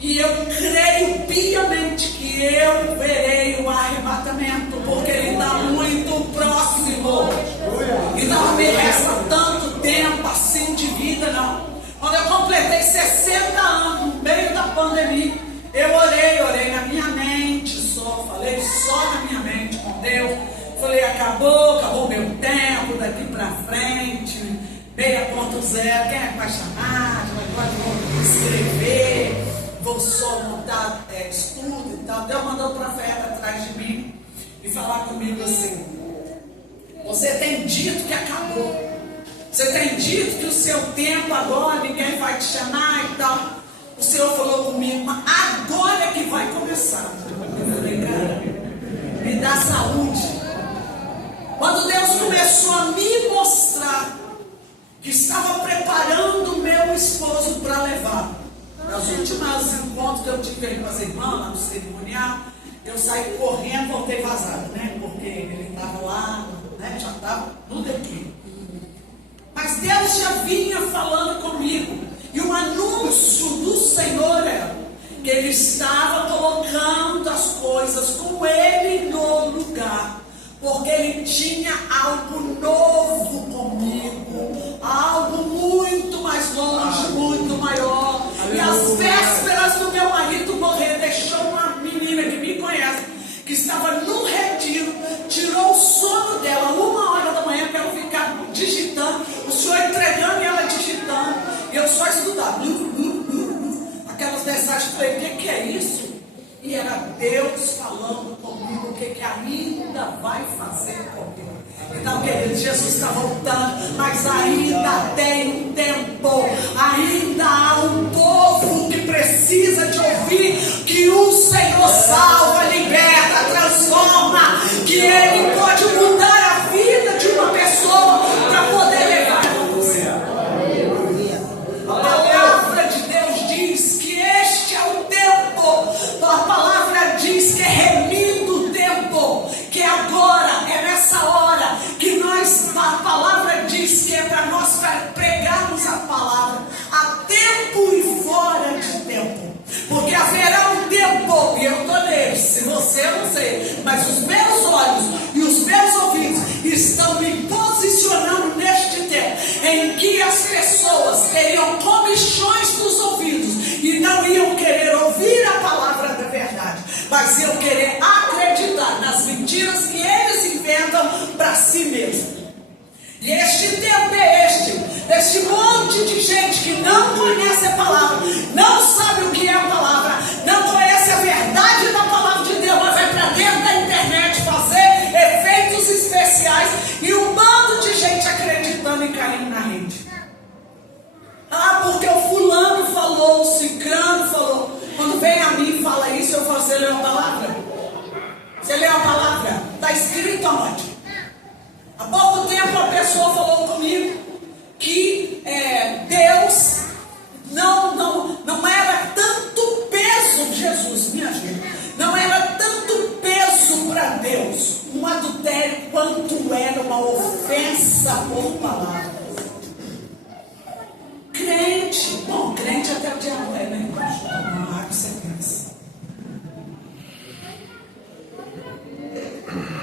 e eu creio piamente que eu verei o arrebatamento, porque ele está muito próximo. E não me resta tanto tempo assim de vida, não. Quando eu completei 60 anos, no meio da pandemia, eu orei na minha mente só, falei só na minha mente com Deus. Falei, acabou o meu tempo, daqui pra frente, 6.0, quem é que vai chamar? Agora vou escrever, vou só montar estudo e tal. Deus mandou o profeta atrás de mim e falar comigo assim: você tem dito que acabou. Você tem dito que o seu tempo agora, ninguém vai te chamar e tal. O Senhor falou comigo, mas agora é que vai começar. Eu falei, cara, me dá saúde. Quando Deus começou a me mostrar que estava preparando o meu esposo para levar, nos últimos encontros que eu tive com as irmãs lá no cerimonial, eu saí correndo, voltei vazado, né? Porque ele estava lá, né? Já estava tudo aqui. Mas Deus já vinha falando comigo. E o anúncio do Senhor era que Ele estava colocando as coisas com Ele no lugar. Porque Ele tinha algo novo comigo. Algo muito mais longe, muito maior. E às vésperas do meu marido morrer, deixou uma menina que me conhece, que estava no retiro, tirou o sono dela 1h da manhã para eu ficar digitando, o Senhor entregando e ela digitando, e eu só estudava aquelas mensagens. Falei, o que é isso? E era Deus falando comigo o que ainda vai fazer comigo. Então, querido, Jesus está voltando, mas ainda tem um tempo, ainda há um povo que precisa de ouvir que o Senhor salva, liberta, transforma, que Ele pode mudar a vida de uma pessoa para poder levar a você. A palavra de Deus diz que este é o tempo, a palavra diz que é remido o tempo, que agora, é nessa hora que nós, a palavra diz que é para nós pregarmos a palavra a tempo e fora de tempo. Porque haverá um tempo, e eu estou nele, se você eu não sei, mas os meus olhos e os meus ouvidos estão me posicionando neste tempo, em que as pessoas teriam comichões nos ouvidos e não iam querer ouvir a palavra da verdade, mas iam querer acreditar nas mentiras que eles inventam para si mesmos. E este tempo é este monte de gente que não conhece a palavra, não sabe o que é a palavra, não conhece a verdade da palavra de Deus, mas vai para dentro da internet fazer efeitos especiais e um bando de gente acreditando e caindo na rede. Ah, porque o fulano falou, o cicrano falou. Quando vem a mim e fala isso, eu falo, você leu a palavra? Você leu a palavra? Está escrito aonde? Há pouco tempo a pessoa falou comigo que Deus não era tanto peso, Jesus, minha gente, não era tanto peso para Deus um adultério quanto era uma ofensa por palavras. Crente, bom, crente até o diabo é, né? Não há que ser pensa.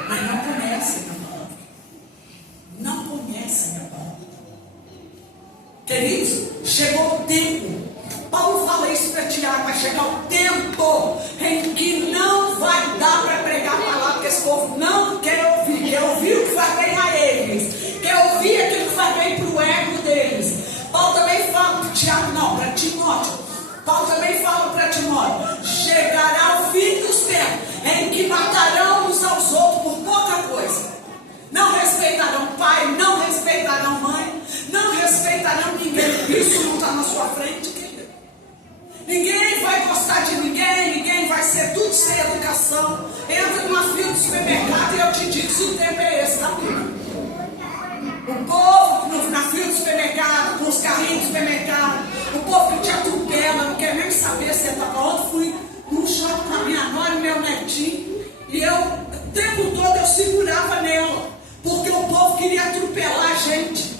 Mas não conhece a palavra. Não conhece a palavra. Queridos, chegou o tempo. Paulo fala isso para Tiago, vai chegar o tempo em que não vai dar para pregar a palavra, porque esse povo não quer ouvir o que vai bem a eles, quer ouvir aquilo que vai bem para o ego deles. Paulo também fala para Tiago, não, para Timóteo. Paulo também fala para Timóteo: chegará o fim está na sua frente, querido. Ninguém vai gostar de ninguém, ninguém vai ser tudo sem educação. Entra numa fila do supermercado e eu te digo se o tempo é esse, tá, filho? O povo na fila do supermercado, com os carrinhos do supermercado, o povo que te atropela, não quer nem saber se você está para onde. Fui num shopping com a minha nora e meu netinho, e eu, o tempo todo eu segurava nela, porque o povo queria atropelar a gente.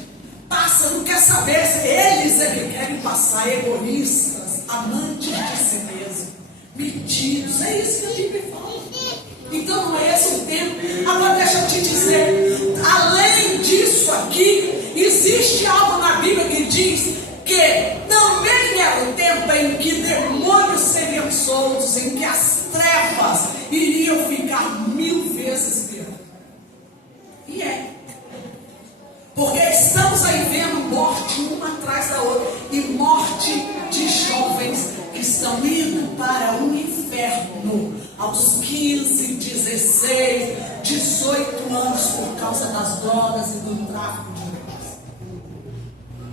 Passa, não quer saber se eles é que querem passar, egoístas, amantes de si mesmo, metidos. É isso que a Bíblia fala. Então não é esse o tempo. Agora deixa eu te dizer, além disso aqui, existe algo na Bíblia que diz que também era o tempo em que demônios seriam soltos, em que as trevas iriam ficar 1000 vezes pior. E é. Porque estamos aí vendo morte uma atrás da outra. E morte de jovens que estão indo para o inferno aos 15, 16, 18 anos por causa das drogas e do tráfico de drogas.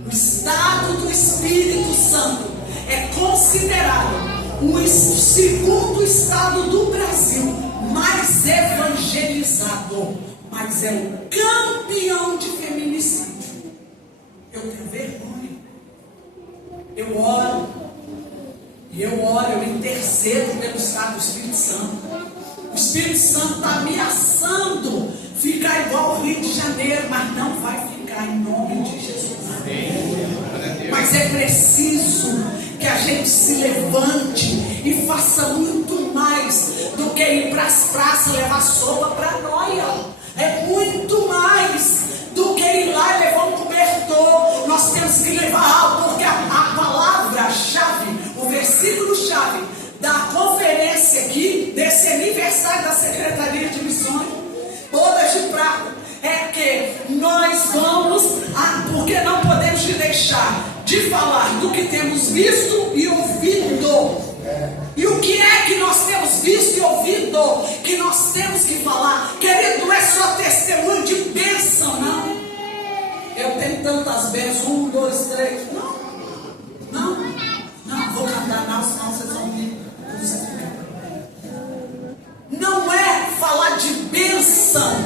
O estado do Espírito Santo é considerado o segundo estado do Brasil mais evangelizado, mas é o campeão de feminicídio. Eu tenho vergonha. Eu oro, eu intercedo pelo estado do Espírito Santo. O Espírito Santo está ameaçando ficar igual ao Rio de Janeiro, mas não vai ficar em nome de Jesus. Mas é preciso que a gente se levante e faça muito mais do que ir para as praças levar sopa para noia. É muito mais do que ir lá e levar um cobertor. Nós temos que levar algo, porque a palavra-chave, o versículo-chave da conferência aqui, desse aniversário da Secretaria de Missões, Bodas de Prata, é que nós vamos, porque não podemos deixar de falar do que temos visto e ouvido. E o que é que nós temos visto e ouvido, que nós temos que falar? Querido, não é só testemunho de bênção, não. Eu tenho tantas bênçãos, 1, 2, 3. Não, vou cantar não, senão vocês vão me crucificar. Não é falar de bênção,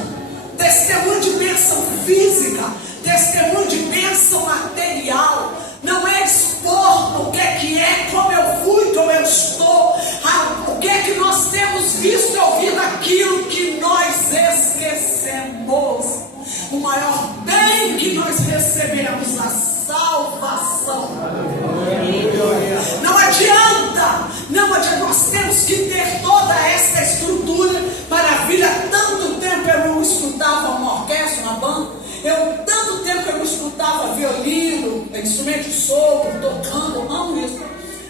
testemunho de bênção física, testemunho de bênção material. Não é expor o que é, como eu fui, como eu estou, o que é que nós temos visto e ouvido, aquilo que nós esquecemos. O maior bem que nós recebemos, a salvação. Não adianta, nós temos que ter toda essa estrutura para vir. Há tanto tempo eu não escutava uma orquestra, uma banda. Tanto tempo eu não escutava violino, instrumento de sopro, tocando, eu amo isso.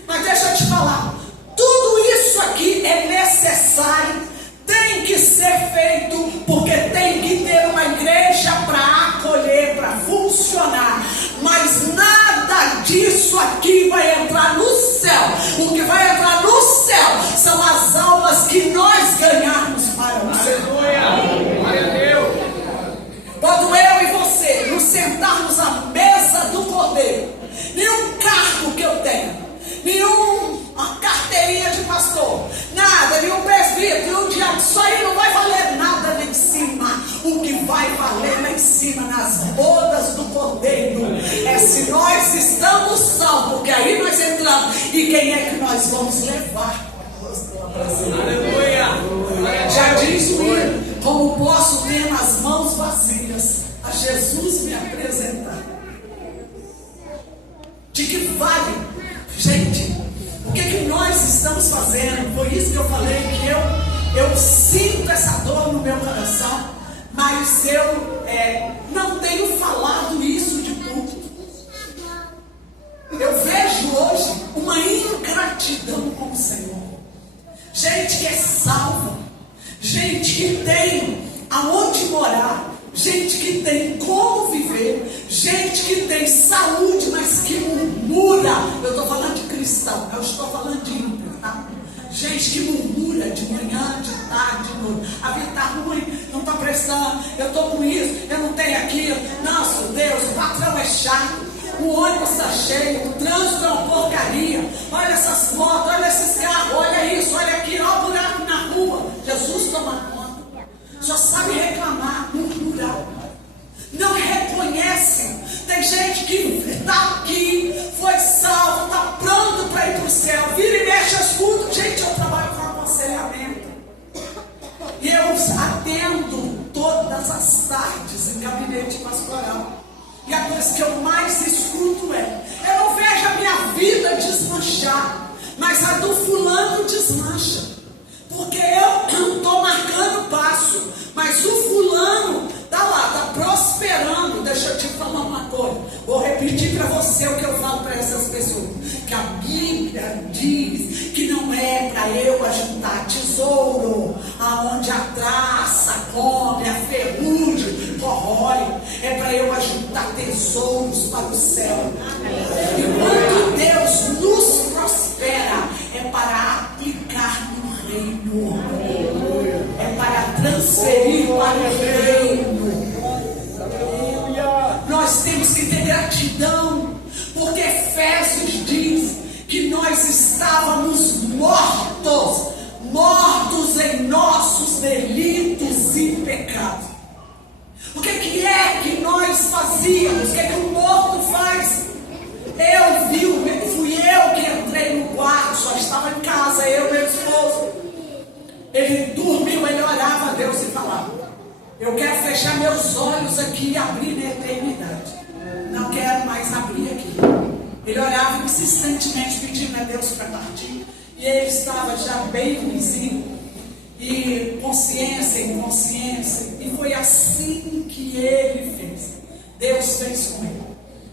Mas deixa eu te falar, tudo isso aqui é necessário, tem que ser feito, porque tem que ter uma igreja para acolher, para funcionar. Mas nada disso aqui vai entrar no céu. O que vai entrar no céu são as almas que nós ganharmos para o Senhor. Glória a Deus. Quando eu e você nos sentarmos à mesa do Cordeiro, nenhum cargo que eu tenha, nenhuma carteirinha de pastor, nada, nenhum presbítero, nenhum diabo, isso aí não vai valer nada lá em cima. O que vai valer lá em cima, nas bodas do Cordeiro, é se nós estamos salvos, porque aí nós entramos, e quem é que nós vamos levar? Aleluia. Já diz o hino, como posso ter nas mãos vazias a Jesus me apresentar? De que vale, gente, o que nós estamos fazendo? Foi isso que eu falei, que eu sinto essa dor no meu coração, mas eu não tenho falado isso de tudo. Eu vejo hoje uma ingratidão com o Senhor. Gente que é salva, gente que tem aonde morar, gente que tem como viver, gente que tem saúde, mas que murmura. Eu estou falando de cristão, eu estou falando de ímpio, tá? Gente que murmura de manhã, de tarde, de noite. A vida está ruim, não está prestando, eu estou com isso, eu não tenho aquilo. Nossa Deus, o patrão é chato. o ônibus está cheio, o trânsito é uma porcaria. Olha essas motos, olha esses carros, olha isso, olha aqui, olha o buraco na rua. Jesus toma conta. Só sabe reclamar, murmurar. Não reconhece. Tem gente que está aqui, foi salvo, está pronto para ir para o céu. Vira e mexe, eu escuto. Gente, eu trabalho com aconselhamento. E eu atendo todas as tardes em gabinete pastoral. E a coisa que eu mais escuto é: eu não vejo a minha vida desmanchar, mas a do fulano desmancha. Porque eu não estou marcando passo, mas o fulano está lá, está prosperando. Deixa eu te falar uma coisa. Vou repetir para você o que eu falo para essas pessoas. Que a Bíblia diz que não é para eu ajuntar tesouro aonde a traça come, a ferrugem corrói. É para eu ajuntar tesouros para o céu. E quando Deus nos prospera, é para aplicar no reino. É para transferir para o reino. Nós temos que ter gratidão, porque Efésios diz que nós estávamos mortos em nossos delitos e pecados. O que é que nós fazíamos? O que o morto faz? Fui eu que entrei no quarto, só estava em casa, eu e meu esposo. Ele dormiu, ele orava a Deus e falava: eu quero fechar meus olhos aqui e abrir na eternidade. Não quero mais abrir aqui. Ele orava insistentemente pedindo a Deus para partir. E ele estava já bem ruimzinho. E consciência em consciência. E foi assim que ele fez. Deus fez com ele.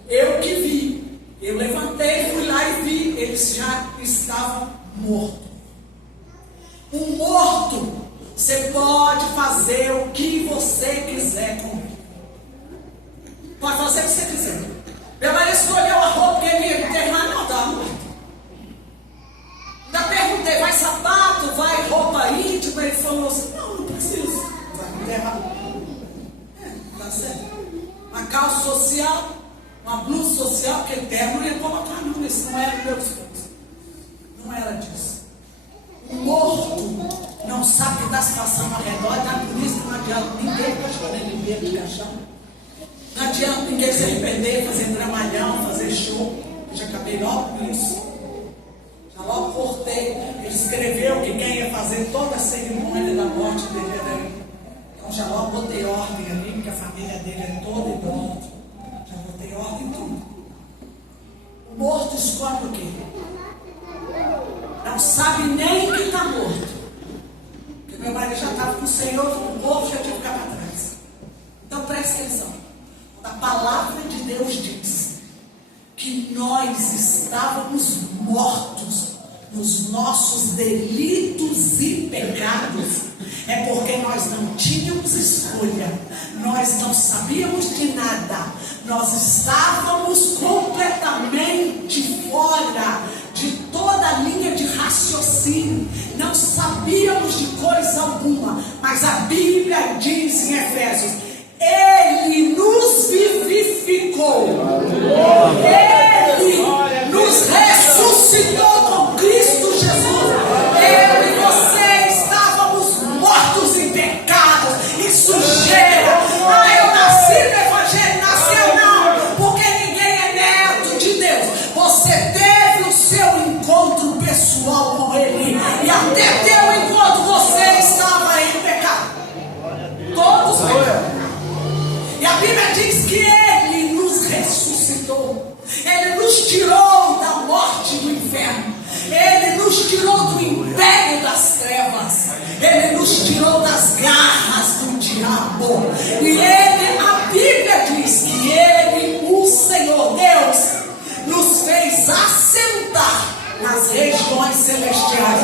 Eu que vi. Eu levantei, fui lá e vi. Ele já estava morto. Um morto, você pode fazer o que você quiser com ele. Pode fazer o que você quiser. Meu marido escolheu a roupa que ele ia enterrar, não dá muito. Ainda perguntei: vai sapato, vai roupa íntima? Ele falou assim: não preciso. Vai enterrar. Tá certo. Uma calça social, uma blusa social, porque terra não ia colocar, não. Isso não era meu esposo. Não era disso. O morto não sabe o que está se passando ao redor, tá? Por isso que não adianta ninguém gostar de beber de caixão. Não adianta ninguém se arrepender, fazer dramalhão, fazer show. Eu já acabei logo com isso. Já logo cortei. Ele escreveu que quem ia fazer toda a cerimônia da morte dele era eu. Então já logo botei ordem ali, porque a família dele é toda igual. Já botei ordem em tudo. O morto escolhe o quê? Não sabe nem que está morto. Porque meu marido já estava com o Senhor, o corpo já tinha que ficar para trás. Então preste atenção. A palavra de Deus diz que nós estávamos mortos nos nossos delitos e pecados. É porque nós não tínhamos escolha, nós não sabíamos de nada, nós estávamos completamente fora de toda a linha de raciocínio, não sabíamos de coisa alguma. Mas a Bíblia diz em Efésios: Ele nos vivificou, Ele nos ressuscitou com Cristo Jesus. Eu e você estávamos mortos em pecados, em sujeira. Eu nasci no Evangelho, nasceu não, porque ninguém é neto de Deus. Você teve o seu encontro pessoal com Ele, e até teu encontro você estava em pecado. Todos nós. E a Bíblia diz que Ele nos ressuscitou. Ele nos tirou da morte do inferno. Ele nos tirou do império das trevas. Ele nos tirou das garras do diabo. E a Bíblia diz que Ele, o Senhor Deus, nos fez assentar nas regiões celestiais.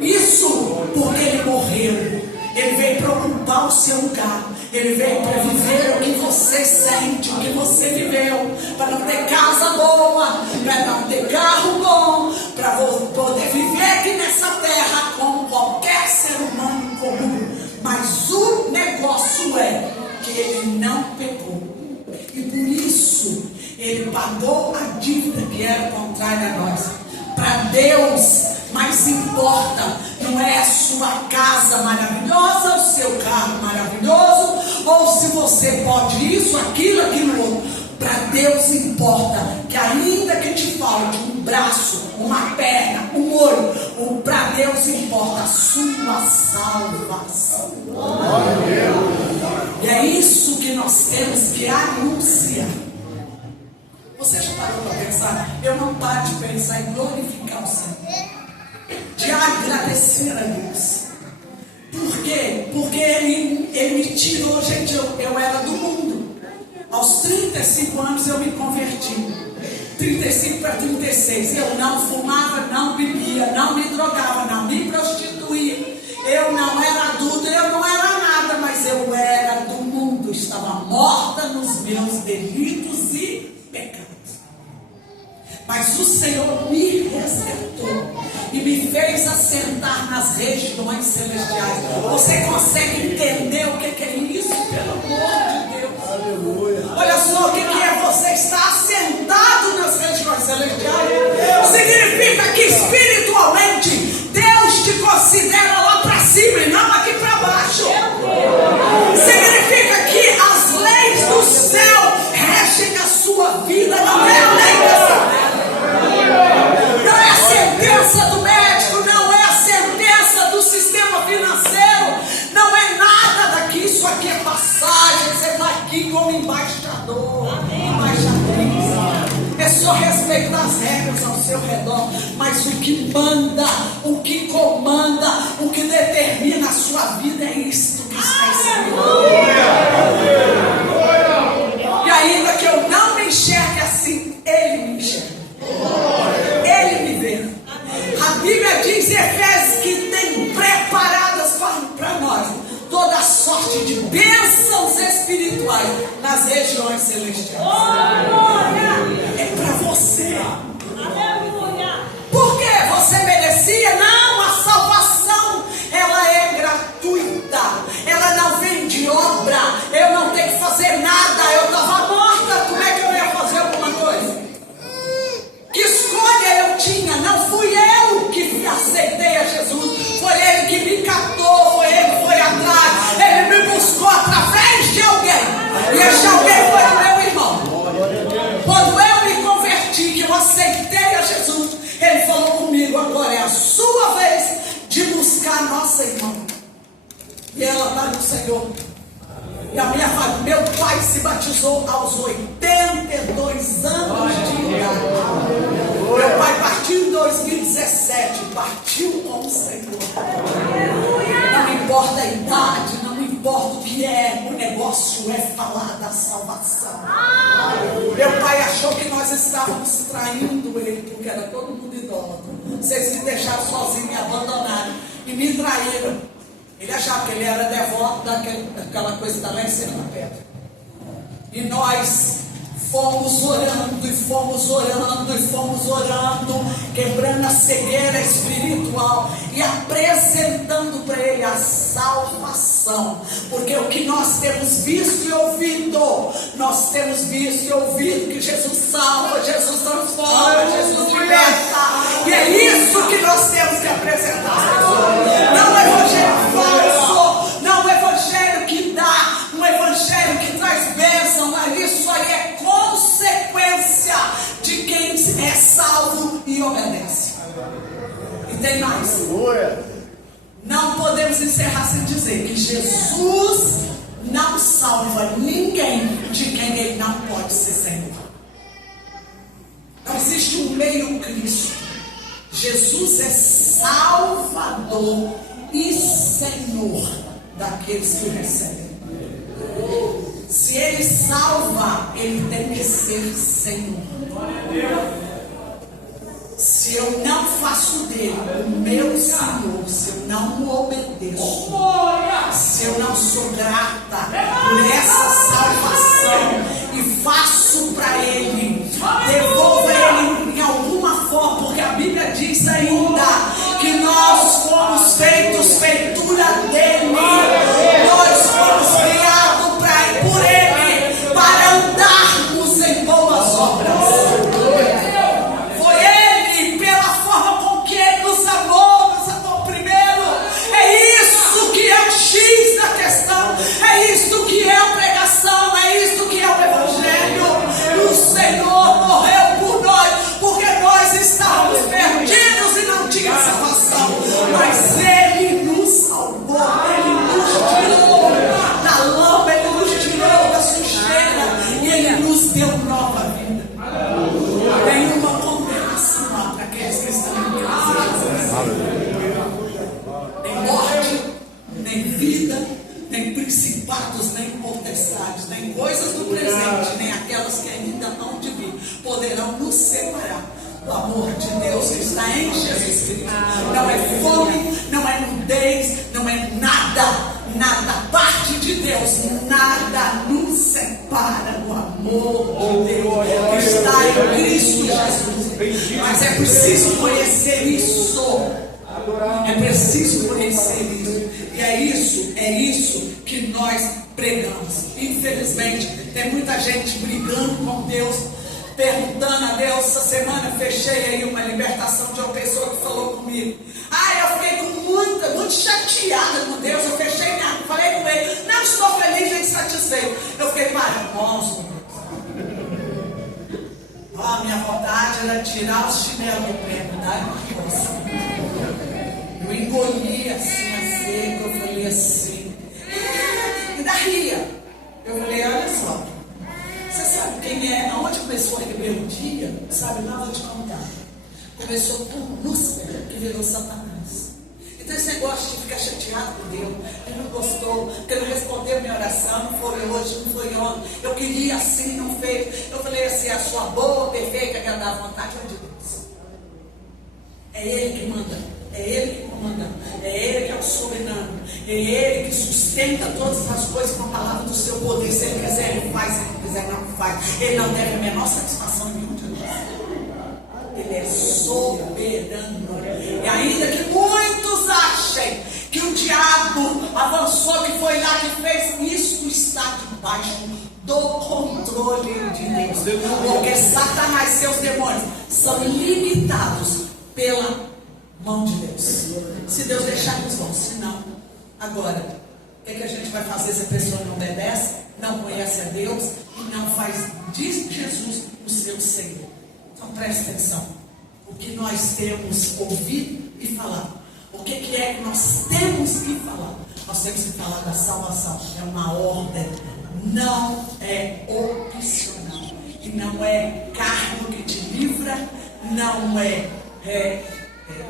Isso porque Ele morreu. Ele veio para ocupar o seu lugar. Ele veio para viver o que você sente, o que você viveu. Para não ter casa boa, para não ter carro bom, para poder viver aqui nessa terra como qualquer ser humano comum. Mas o negócio negócio é que ele não pecou. E por isso ele pagou a dívida que era contrária a nós. Para Deus, mais importa não é a sua casa maravilhosa, o seu carro maravilhoso, ou se você pode isso, aquilo outro. Para Deus importa que ainda que te falte um braço, uma perna, um olho, para Deus importa a sua salvação. E é isso que nós temos que anunciar. Você já parou para pensar? Eu não paro de pensar em glorificar o Senhor, de agradecer a Deus. Por quê? Porque Ele me tirou, gente, eu era do mundo. Aos 35 anos eu me converti. 35 para 36. Eu não fumava, não bebia, não me drogava, não me prostituía. Eu não era adulta, eu não era nada, mas eu era do mundo. Estava morta nos meus delitos e pecados. Mas o Senhor me resgatou e me fez assentar nas regiões celestiais. Você consegue entender o que é isso? Pelo amor de Deus. Aleluia. Olha só o que é você estar assentado nas regiões celestiais. Significa que espiritualmente Deus te considera lá para cima e não aqui para baixo. Significa que as leis do céu regem a sua vida, não é a lei dessa terra. Não é a sentença do médico, não é a sentença do sistema financeiro, não é nada daqui. Isso aqui é passagem. Você está aqui como embaixador, embaixatriz. É só respeitar as regras ao seu redor, mas o que manda, o que comanda, o que determina a sua vida é isso que está escrito. E ainda que eu não me enxergue assim, Ele me enxerga. Ele me vê. A Bíblia diz em Efésios que tem preparadas para nós toda sorte de bênçãos espirituais nas regiões celestiais. É para você. Por quê? Você merecia? Não, a salvação ela é gratuita. Ela não vem de obra. Eu não tenho que fazer nada. Eu estava morta. Como é que eu ia fazer alguma coisa? Que escolha eu tinha? Não fui eu que aceitei a Jesus. Foi Ele que me captou. Foi Ele que foi atrás. Ele me buscou através de alguém. E esse alguém foi o meu irmão. Quando eu me converti, que eu aceitei a Jesus, Ele falou comigo: agora é a sua vez de buscar a nossa irmã. E ela está no Senhor. E a minha família, meu pai se batizou aos 82 anos de idade. Meu pai partiu em 2017, partiu com o Senhor. Não importa a idade, não importa o que é, o negócio é falar da salvação. Meu pai achou que nós estávamos traindo ele, porque era todo mundo idólatra. Vocês me deixaram sozinho, me abandonaram e me traíram. Ele achava que ele era devoto daquela coisa da lá em cima da pedra. E nós fomos orando, e fomos orando, e fomos orando, quebrando a cegueira espiritual e apresentando para ele a salvação. Porque o que nós temos visto e ouvido, nós temos visto e ouvido que Jesus salva, Jesus transforma, Jesus liberta. E é isso que nós temos que apresentar. Não é evangelho falso, não é evangelho que dá, um evangelho que traz bênção, mas isso aí é consequência de quem é salvo e obedece. E tem mais. Não podemos encerrar sem dizer que Jesus não salva ninguém de quem Ele não pode ser Senhor. Não existe um meio Cristo. Jesus é Salvador e Senhor daqueles que o recebem. Se Ele salva, Ele tem que ser Senhor. Se eu não faço dele o meu Senhor, se eu não o obedeço, se eu não sou grata por essa salvação e faço para Ele, devolvo Ele em alguma forma, porque a Bíblia diz ainda que nós fomos feitos feitura dele, nós fomos vida. Nenhuma condenação há para aqueles que estão em Cristo. Nem morte, nem vida, nem principados, nem potestades, nem coisas do presente, nem aquelas que ainda não de vir, poderão nos separar do amor de Deus que está em Jesus Cristo. Não é fome, não é nudez, não é nada parte de Deus, nada nos separa do amor de Deus que está em Cristo Jesus. Mas é preciso conhecer isso. É preciso conhecer isso. E é isso que nós pregamos. Infelizmente, tem muita gente brigando com Deus, perguntando a Deus. Essa semana fechei aí uma libertação de uma pessoa que falou comigo. Eu fiquei muito chateada com Deus. Eu fechei, falei com ele, não estou feliz nem satisfeito. Eu fiquei paranoso. Minha vontade era tirar os chinelos do pé, eu engoli assim a seca. Eu falei assim, e daí? Eu falei, olha só, você sabe quem é? Aonde começou a rebeldia? Sabe, lá vou te contar. Começou com Lúcifer, que virou Satanás. Então esse negócio de ficar chateado com Deus, ele não gostou, porque não respondeu minha oração, não foi hoje, não foi ontem, eu queria assim, não fez. Eu falei assim, a sua boa, perfeita, agradável vontade é de Deus. É Ele que manda, é Ele que comanda, é Ele que é o soberano, é Ele que sustenta todas as coisas com a palavra do seu poder. Se Ele quiser, Ele faz, se Ele quiser, não faz. Ele não deve a menor satisfação nenhuma de nós. Ele é soberano. E ainda que muitos achem que o diabo avançou, que foi lá que fez, isso está debaixo do controle de Deus. Porque Satanás e seus demônios são limitados pela mão de Deus. Se Deus deixar, eles vão. Se não, agora, o que a gente vai fazer se a pessoa não obedece, não conhece a Deus e não faz de Jesus o seu Senhor? Então preste atenção. O que nós temos ouvido e falar. O que é que nós temos que falar? Nós temos que falar da salvação. É uma ordem. Não é opcional. E não é cargo que te livra. Não é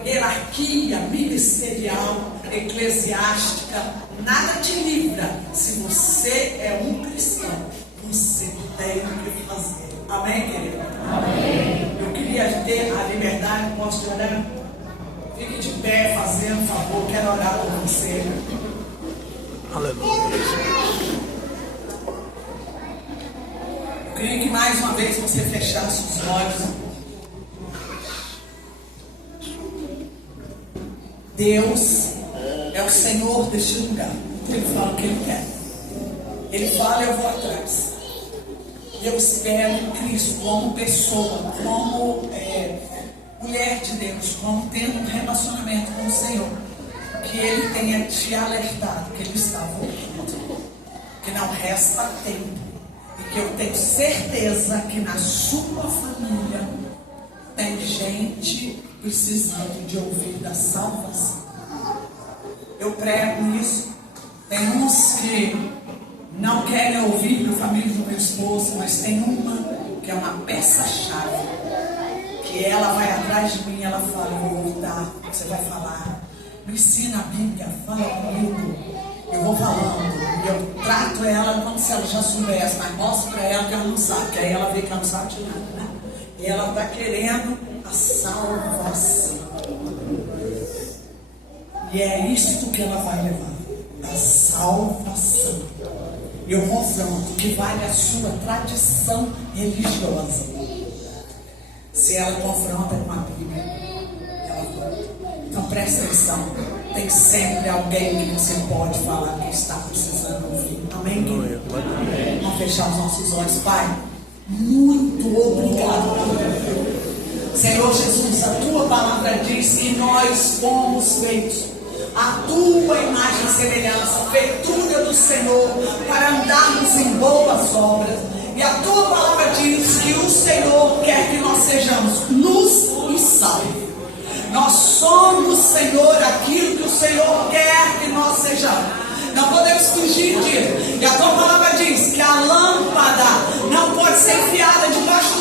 hierarquia ministerial, eclesiástica. Nada te livra. Se você é um cristão, você tem que fazer. Amém, querido? Amém. Eu queria ter a liberdade, posso orar? Fique de pé, fazendo favor, quero orar por você. Aleluia. Eu queria que mais uma vez você fechasse os olhos. Deus é o Senhor deste lugar. Ele fala o que Ele quer. Ele fala e eu vou atrás. Eu espero Cristo como pessoa, como mulher de Deus, como tendo um relacionamento com o Senhor, que Ele tenha te alertado que Ele está voltando, que não resta tempo, e que eu tenho certeza que na sua família tem gente precisando de ouvir da salvação. Eu prego isso. Tem uns que não querem ouvir da família do meu esposo, mas tem uma que é uma peça-chave, que ela vai atrás de mim e ela fala, eu vou voltar, você vai falar, me ensina a Bíblia, fala comigo. Eu vou falando, e eu trato ela como se ela já soubesse, mas mostro para ela que ela não sabe, que aí ela vê que ela não sabe de nada, né? E ela está querendo a salvação. E é isso que ela vai levar, a salvação. Eu confronto que vale a sua tradição religiosa. Se ela confronta com a Bíblia, ela volta. Então preste atenção. Tem sempre alguém que você pode falar que está precisando ouvir. Amém? Vamos fechar os nossos olhos. Pai, muito obrigado. Senhor Jesus, a tua palavra diz que nós fomos feitos a tua imagem e semelhança, feitura do Senhor, para andarmos em boas obras. E a tua palavra diz que o Senhor quer que nós sejamos luz e sal. Nós somos, Senhor, aquilo que o Senhor quer que nós sejamos. Não podemos fugir disso. E a tua palavra diz que a lâmpada não pode ser enfiada debaixo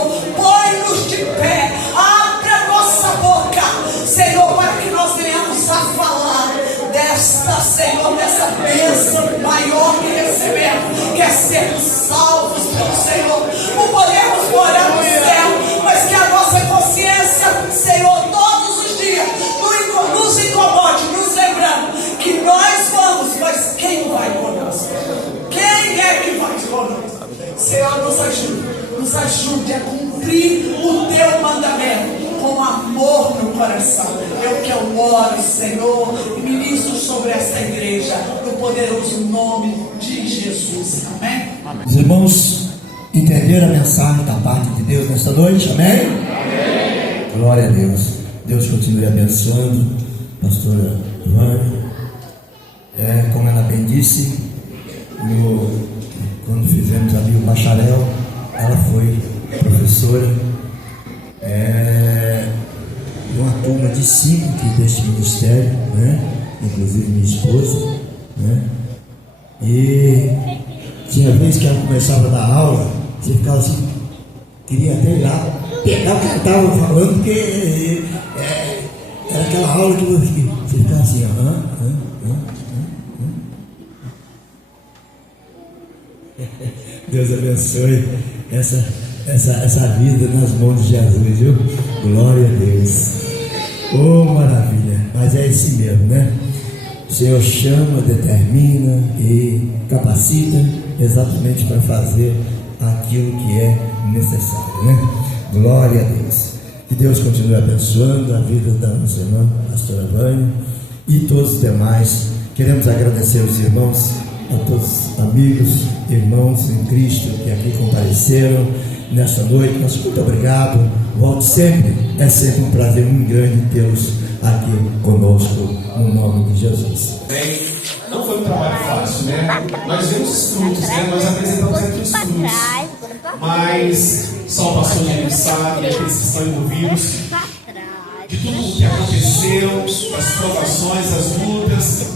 Senhor. Põe-nos de pé. Abre a nossa boca, Senhor, para que nós venhamos a falar desta, Senhor, dessa bênção maior que recebemos, que é sermos salvos pelo Senhor. Não podemos morar no céu, mas que a nossa consciência, Senhor, todos os dias nos incomode, nos lembrando que nós vamos, mas quem vai conosco? Quem é que vai conosco? Senhor, nos ajude a cumprir o teu mandamento com amor no coração. É o que eu oro, Senhor, e ministro sobre esta igreja, no poderoso nome de Jesus. Amém? Os irmãos entenderam a mensagem da parte de Deus nesta noite? Amém? Amém. Glória a Deus. Deus continue abençoando a pastora Vânia. Como ela bem disse, quando fizemos ali o bacharel, ela foi professora de uma turma de 5 deste ministério, né? Inclusive minha esposa, né? E tinha vez que ela começava a dar aula, você ficava assim, queria até ir lá pegar o que ela estava falando, porque era aquela aula que você ficava assim, Deus abençoe essa vida nas mãos de Jesus, viu? Glória a Deus. Oh, maravilha. Mas é assim mesmo, né? O Senhor chama, determina e capacita exatamente para fazer aquilo que é necessário, né? Glória a Deus. Que Deus continue abençoando a vida da nossa irmã, pastora Vânia, e todos os demais. Queremos agradecer os irmãos, a todos os amigos, irmãos em Cristo que aqui compareceram nesta noite. Mas muito obrigado. Volte sempre. É sempre um prazer muito grande tê-los aqui conosco, no nome de Jesus. Bem, não foi um trabalho fácil, né? Nós vimos os frutos, né? Nós apresentamos aqui os frutos. Mas só o pastor Gênero sabe, aqueles que estão envolvidos, de tudo o que aconteceu, as provações, as lutas,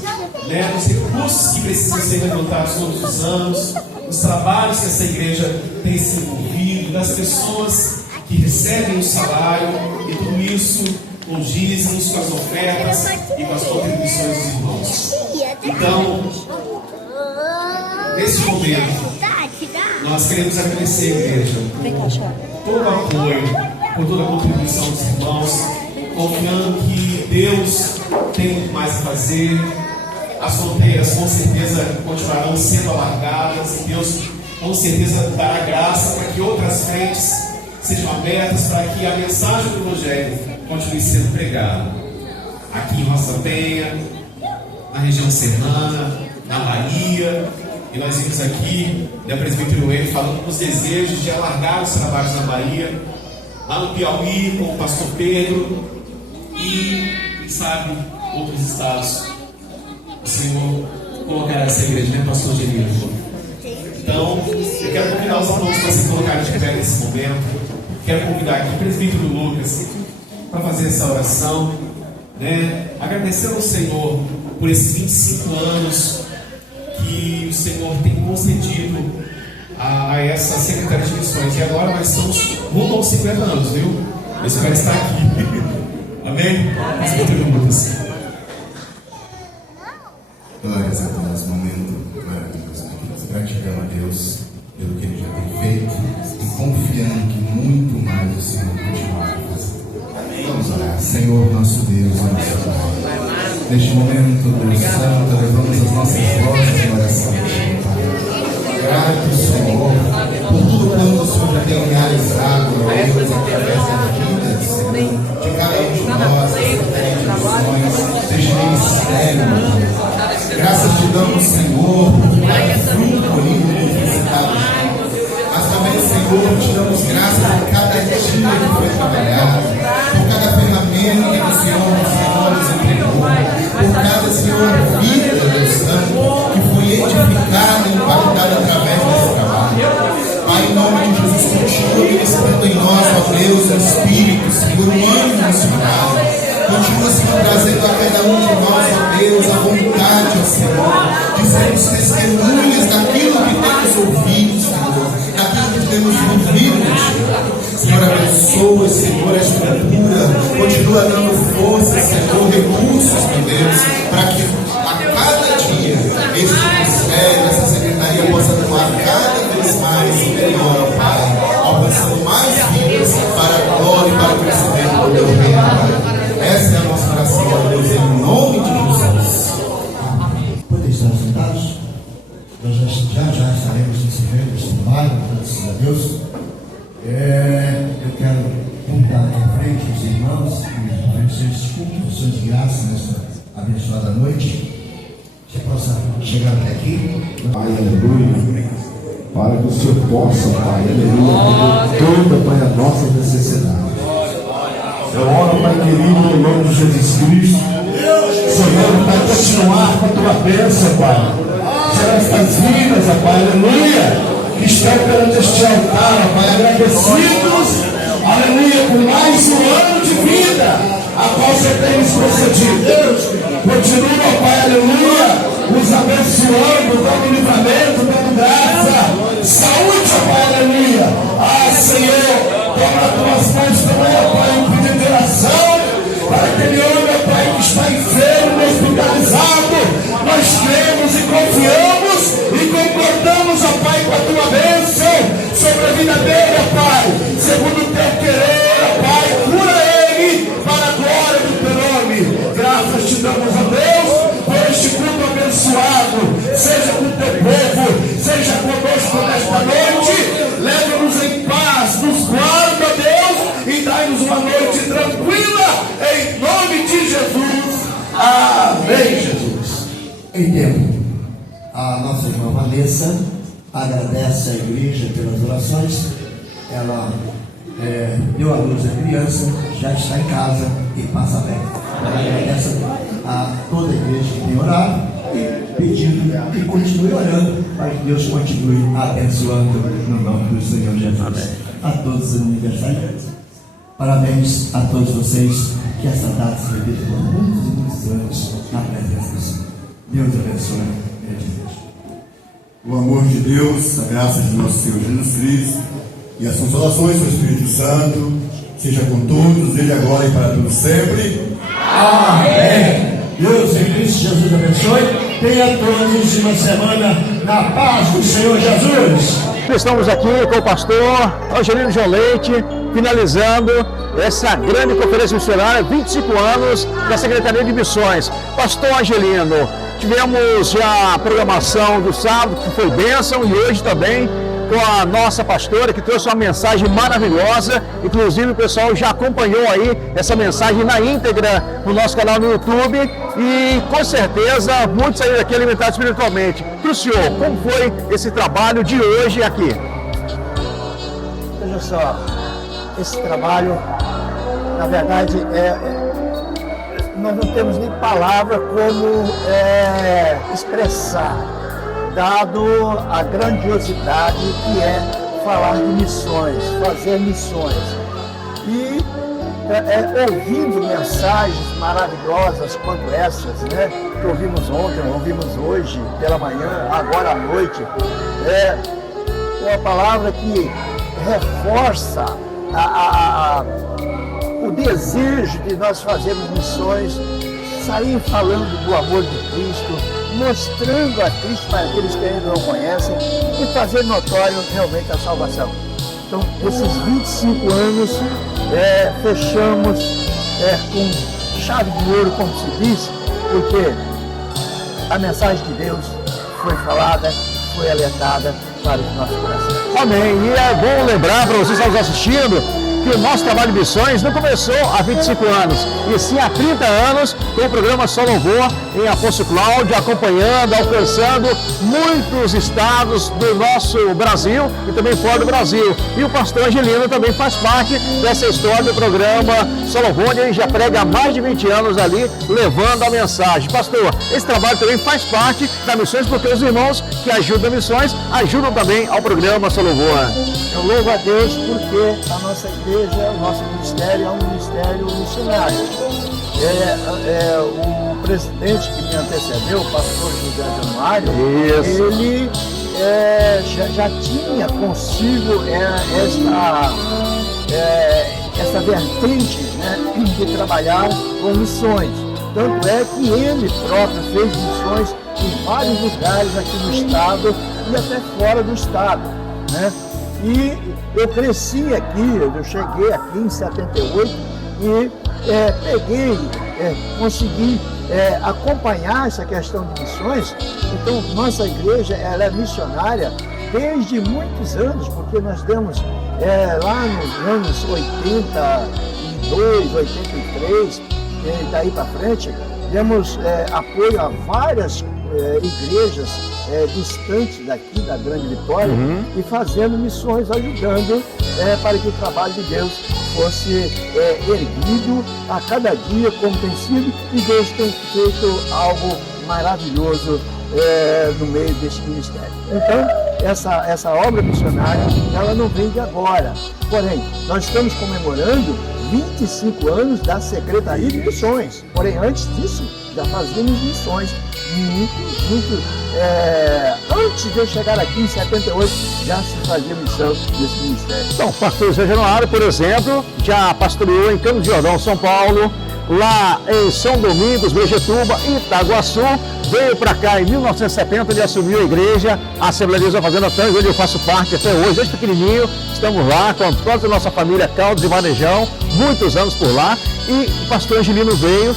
né, os recursos que precisam ser levantados todos os anos, os trabalhos que essa igreja tem se envolvido, das pessoas que recebem o salário, e tudo isso com os dízimos, com as ofertas e com as contribuições dos irmãos. Então, nesse momento, nós queremos agradecer a igreja por todo o apoio, por toda a contribuição dos irmãos, confiando que Deus tem muito mais a fazer. As fronteiras com certeza continuarão sendo alargadas, e Deus com certeza dará graça para que outras frentes sejam abertas, para que a mensagem do Evangelho continue sendo pregada. Aqui em Roça Penha, na região serrana, na Bahia, e nós vimos aqui, na Presbítero Wayne, falando dos desejos de alargar os trabalhos na Bahia, lá no Piauí, com o pastor Pedro, e, quem sabe, outros estados. O Senhor colocará essa igreja, né, pastor Genilson? Então, eu quero convidar os irmãos para se colocarem de pé nesse momento. Quero convidar aqui o presbítero Lucas para fazer essa oração, né? Agradecer ao Senhor por esses 25 anos que o Senhor tem concedido a essa Secretaria de Missões. E agora nós estamos rumo aos 50 anos, viu? Eu espero estar aqui. Amém? Presbítero Lucas. Glórias a Deus, momento maravilhoso. Gratidão a Deus pelo que Ele já tem feito e confiando que muito mais o Senhor continuará fazendo. Vamos orar. Senhor, nosso Deus, nosso Pai, neste momento, Deus Santo, levamos as nossas vozes em oração, Pai. Grato, Senhor, por tudo quanto o Senhor já tem realizado, Deus, através da vida, Senhor, de cada um de nós, seja ministério, Deus. Graças te damos, Senhor, por cada fruto bonito que foi visitado, mas também, Senhor, te damos graças por cada dia que foi trabalhado, por cada ferramenta que o Senhor nos entregou, por cada, Senhor, vida, Deus Santo, que foi edificada e impactada através desse trabalho. Pai, em nome de Jesus, continua ministrando em nós, ó Deus, o Espírito, Senhor, o ânimo missionário. Continua, Senhor, trazendo a cada um de nós, ó Deus, a vontade, ó Senhor, de sermos testemunhas daquilo que temos ouvido, Senhor, daquilo que temos vivido contigo. Senhor, abençoa, Senhor, a estrutura, continua dando força, Senhor, recursos, meu Deus, para que a cada dia esse ministério, essa secretaria possa atuar cada vez mais melhor, Pai, alcançando mais vidas para a glória e para o crescimento do teu reino, Pai. Essa é a nossa oração, ó Deus, em nome de Jesus. Podem estar sentados? Nós já estaremos encerrando este trabalho, graças a Deus. Eu quero convidar aqui à frente os irmãos e oferecer desculpas de graça nesta abençoada noite. Você possa chegar até aqui. Pai, aleluia. Para que o Senhor possa, Pai, aleluia, toda, Pai, a nossa necessidade. Eu oro, Pai querido, no nome de Jesus Cristo, Senhor, para continuar com a tua bênção, Pai. Serão estas vidas, Pai, aleluia, que estão perante este altar, Pai, agradecidos, aleluia, por mais um ano de vida, a qual você tem nos concedido. Continua, Pai, aleluia, nos abençoando, dando livramento, dando graça, saúde, Pai, aleluia. Senhor, toma as tuas mãos também, Pai, um pedido de oração para aquele homem, Pai, que está enfermo, hospitalizado. Nós cremos e confiamos e concordamos, Pai, com a tua bênção sobre a vida dele, Pai, segundo o teu querer, Pai, cura ele para a glória do teu nome. Graças te damos, a Deus, por este culto abençoado. Seja com o teu povo, seja conosco nesta noite. Leve-nos em paz, nos guarda, Deus, e dai-nos uma noite tranquila, em nome de Jesus. Amém, Jesus. Em tempo, a nossa irmã Vanessa agradece à igreja pelas orações. Ela deu à luz a criança, já está em casa e passa bem. Ela agradece a toda a igreja que tem orado e pedindo que continue orando para que Deus continue abençoando no nome do Senhor Jesus. Amém. A todos os aniversariantes, parabéns a todos vocês, que essa data se repita por muitos e muitos anos na presença do Senhor. Deus abençoe a igreja. O amor de Deus, a graça de nosso Senhor Jesus Cristo e as consolações do Espírito Santo seja com todos, desde agora e para todos sempre. Amém. Deus em Cristo Jesus abençoe. Tenha todos uma semana na paz do Senhor Jesus. Estamos aqui com o pastor Angelino João Leite, finalizando essa grande conferência missionária, 25 anos da Secretaria de Missões. Pastor Angelino, tivemos já a programação do sábado, que foi bênção, e hoje também com a nossa pastora, que trouxe uma mensagem maravilhosa. Inclusive o pessoal já acompanhou aí essa mensagem na íntegra no nosso canal no YouTube, e com certeza muitos saíram daqui alimentados espiritualmente. Para o senhor, como foi esse trabalho de hoje aqui? Veja só, esse trabalho, na verdade, nós não temos nem palavra como expressar, dado a grandiosidade que é falar de missões, fazer missões. E ouvindo mensagens maravilhosas quanto essas, né, que ouvimos ontem, ouvimos hoje pela manhã, agora à noite, uma palavra que reforça o desejo de nós fazermos missões, sair falando do amor de Cristo, mostrando a Cristo para aqueles que ainda não conhecem e fazer notório realmente a salvação. Então, esses 25 anos fechamos com chave de ouro, como se diz, porque a mensagem de Deus foi falada, foi alertada para os nossos corações. Amém. E é bom lembrar para vocês que estão nos assistindo que o nosso trabalho de missões não começou há 25 anos, e sim há 30 anos, com o programa Só Louvor em Afonso Cláudio, acompanhando, alcançando muitos estados do nosso Brasil e também fora do Brasil. E o pastor Angelino também faz parte dessa história do programa Só Louvor, onde ele já prega há mais de 20 anos ali, levando a mensagem. Pastor, esse trabalho também faz parte da Missões, porque os irmãos que ajudam a missões ajudam também ao programa Só Louvor. Eu louvo a Deus porque a nossa igreja, o nosso ministério é um ministério missionário. O presidente que me antecedeu, o pastor José Januário, ele já tinha consigo essa vertente, né, de trabalhar com missões. Tanto é que ele próprio fez missões em vários lugares aqui no estado e até fora do estado, né? E eu cresci aqui, eu cheguei aqui em 78 e consegui acompanhar essa questão de missões. Então, nossa igreja ela é missionária desde muitos anos, porque nós demos lá nos anos 82, 83, e daí para frente, demos apoio a várias igrejas distantes daqui da Grande Vitória, e fazendo missões, ajudando para que o trabalho de Deus fosse erguido a cada dia, como tem sido, e Deus tem feito algo maravilhoso no meio deste ministério. Então, essa obra missionária, ela não vem de agora. Porém, nós estamos comemorando 25 anos da Secretaria de Missões. Porém, antes disso, já fazíamos missões. Antes de eu chegar aqui em 78, já se fazia missão nesse ministério. Então, o pastor Zé Januário, por exemplo, já pastoreou em Campos de Jordão, São Paulo, lá em São Domingos, Brejetuba, Itaguaçu, veio para cá em 1970, ele assumiu a igreja, a Assembleia de Deus da Fazenda Tange, onde eu faço parte até hoje, desde pequenininho, estamos lá com toda a nossa família Caldas e Varejão, muitos anos por lá, e o pastor Angelino veio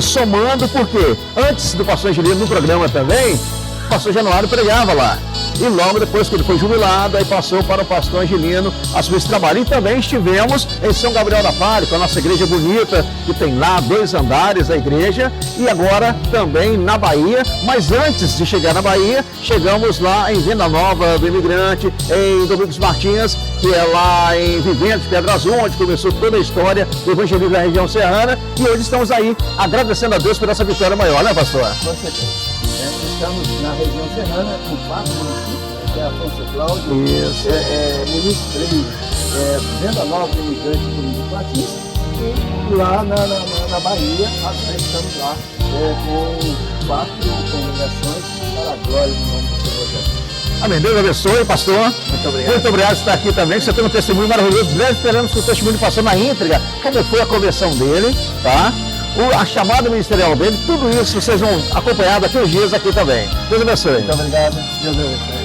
somando, porque antes do pastor Angelino no programa também, o pastor Januário pregava lá. E logo depois que ele foi jubilado, aí passou para o pastor Angelino assumir esse trabalho. E também estivemos em São Gabriel da Palha, com a nossa igreja bonita, que tem lá 2 andares da igreja, e agora também na Bahia. Mas antes de chegar na Bahia, chegamos lá em Venda Nova do Imigrante, em Domingos Martins, que é lá em Viventes, Pedra Azul, onde começou toda a história do evangelismo da região serrana. E hoje estamos aí agradecendo a Deus por essa vitória maior, né, pastor? Com certeza. Estamos na região serrana, no 4 municípios, que é Afonso Cláudio, município 3, Venda Nova do Imigrante do Domingos Martins, e lá na Bahia, nós estamos lá com 4 congregações para a glória do nome do Senhor Jesus. Amém. Deus abençoe, pastor. Muito obrigado. Muito obrigado por estar aqui também. Você tem um testemunho maravilhoso. Breve esperamos que o testemunho passou na íntegra. Como foi a conversão dele, tá? A chamada ministerial dele, tudo isso vocês vão acompanhar daqui uns dias aqui também. Deus abençoe. Muito obrigado. Deus abençoe.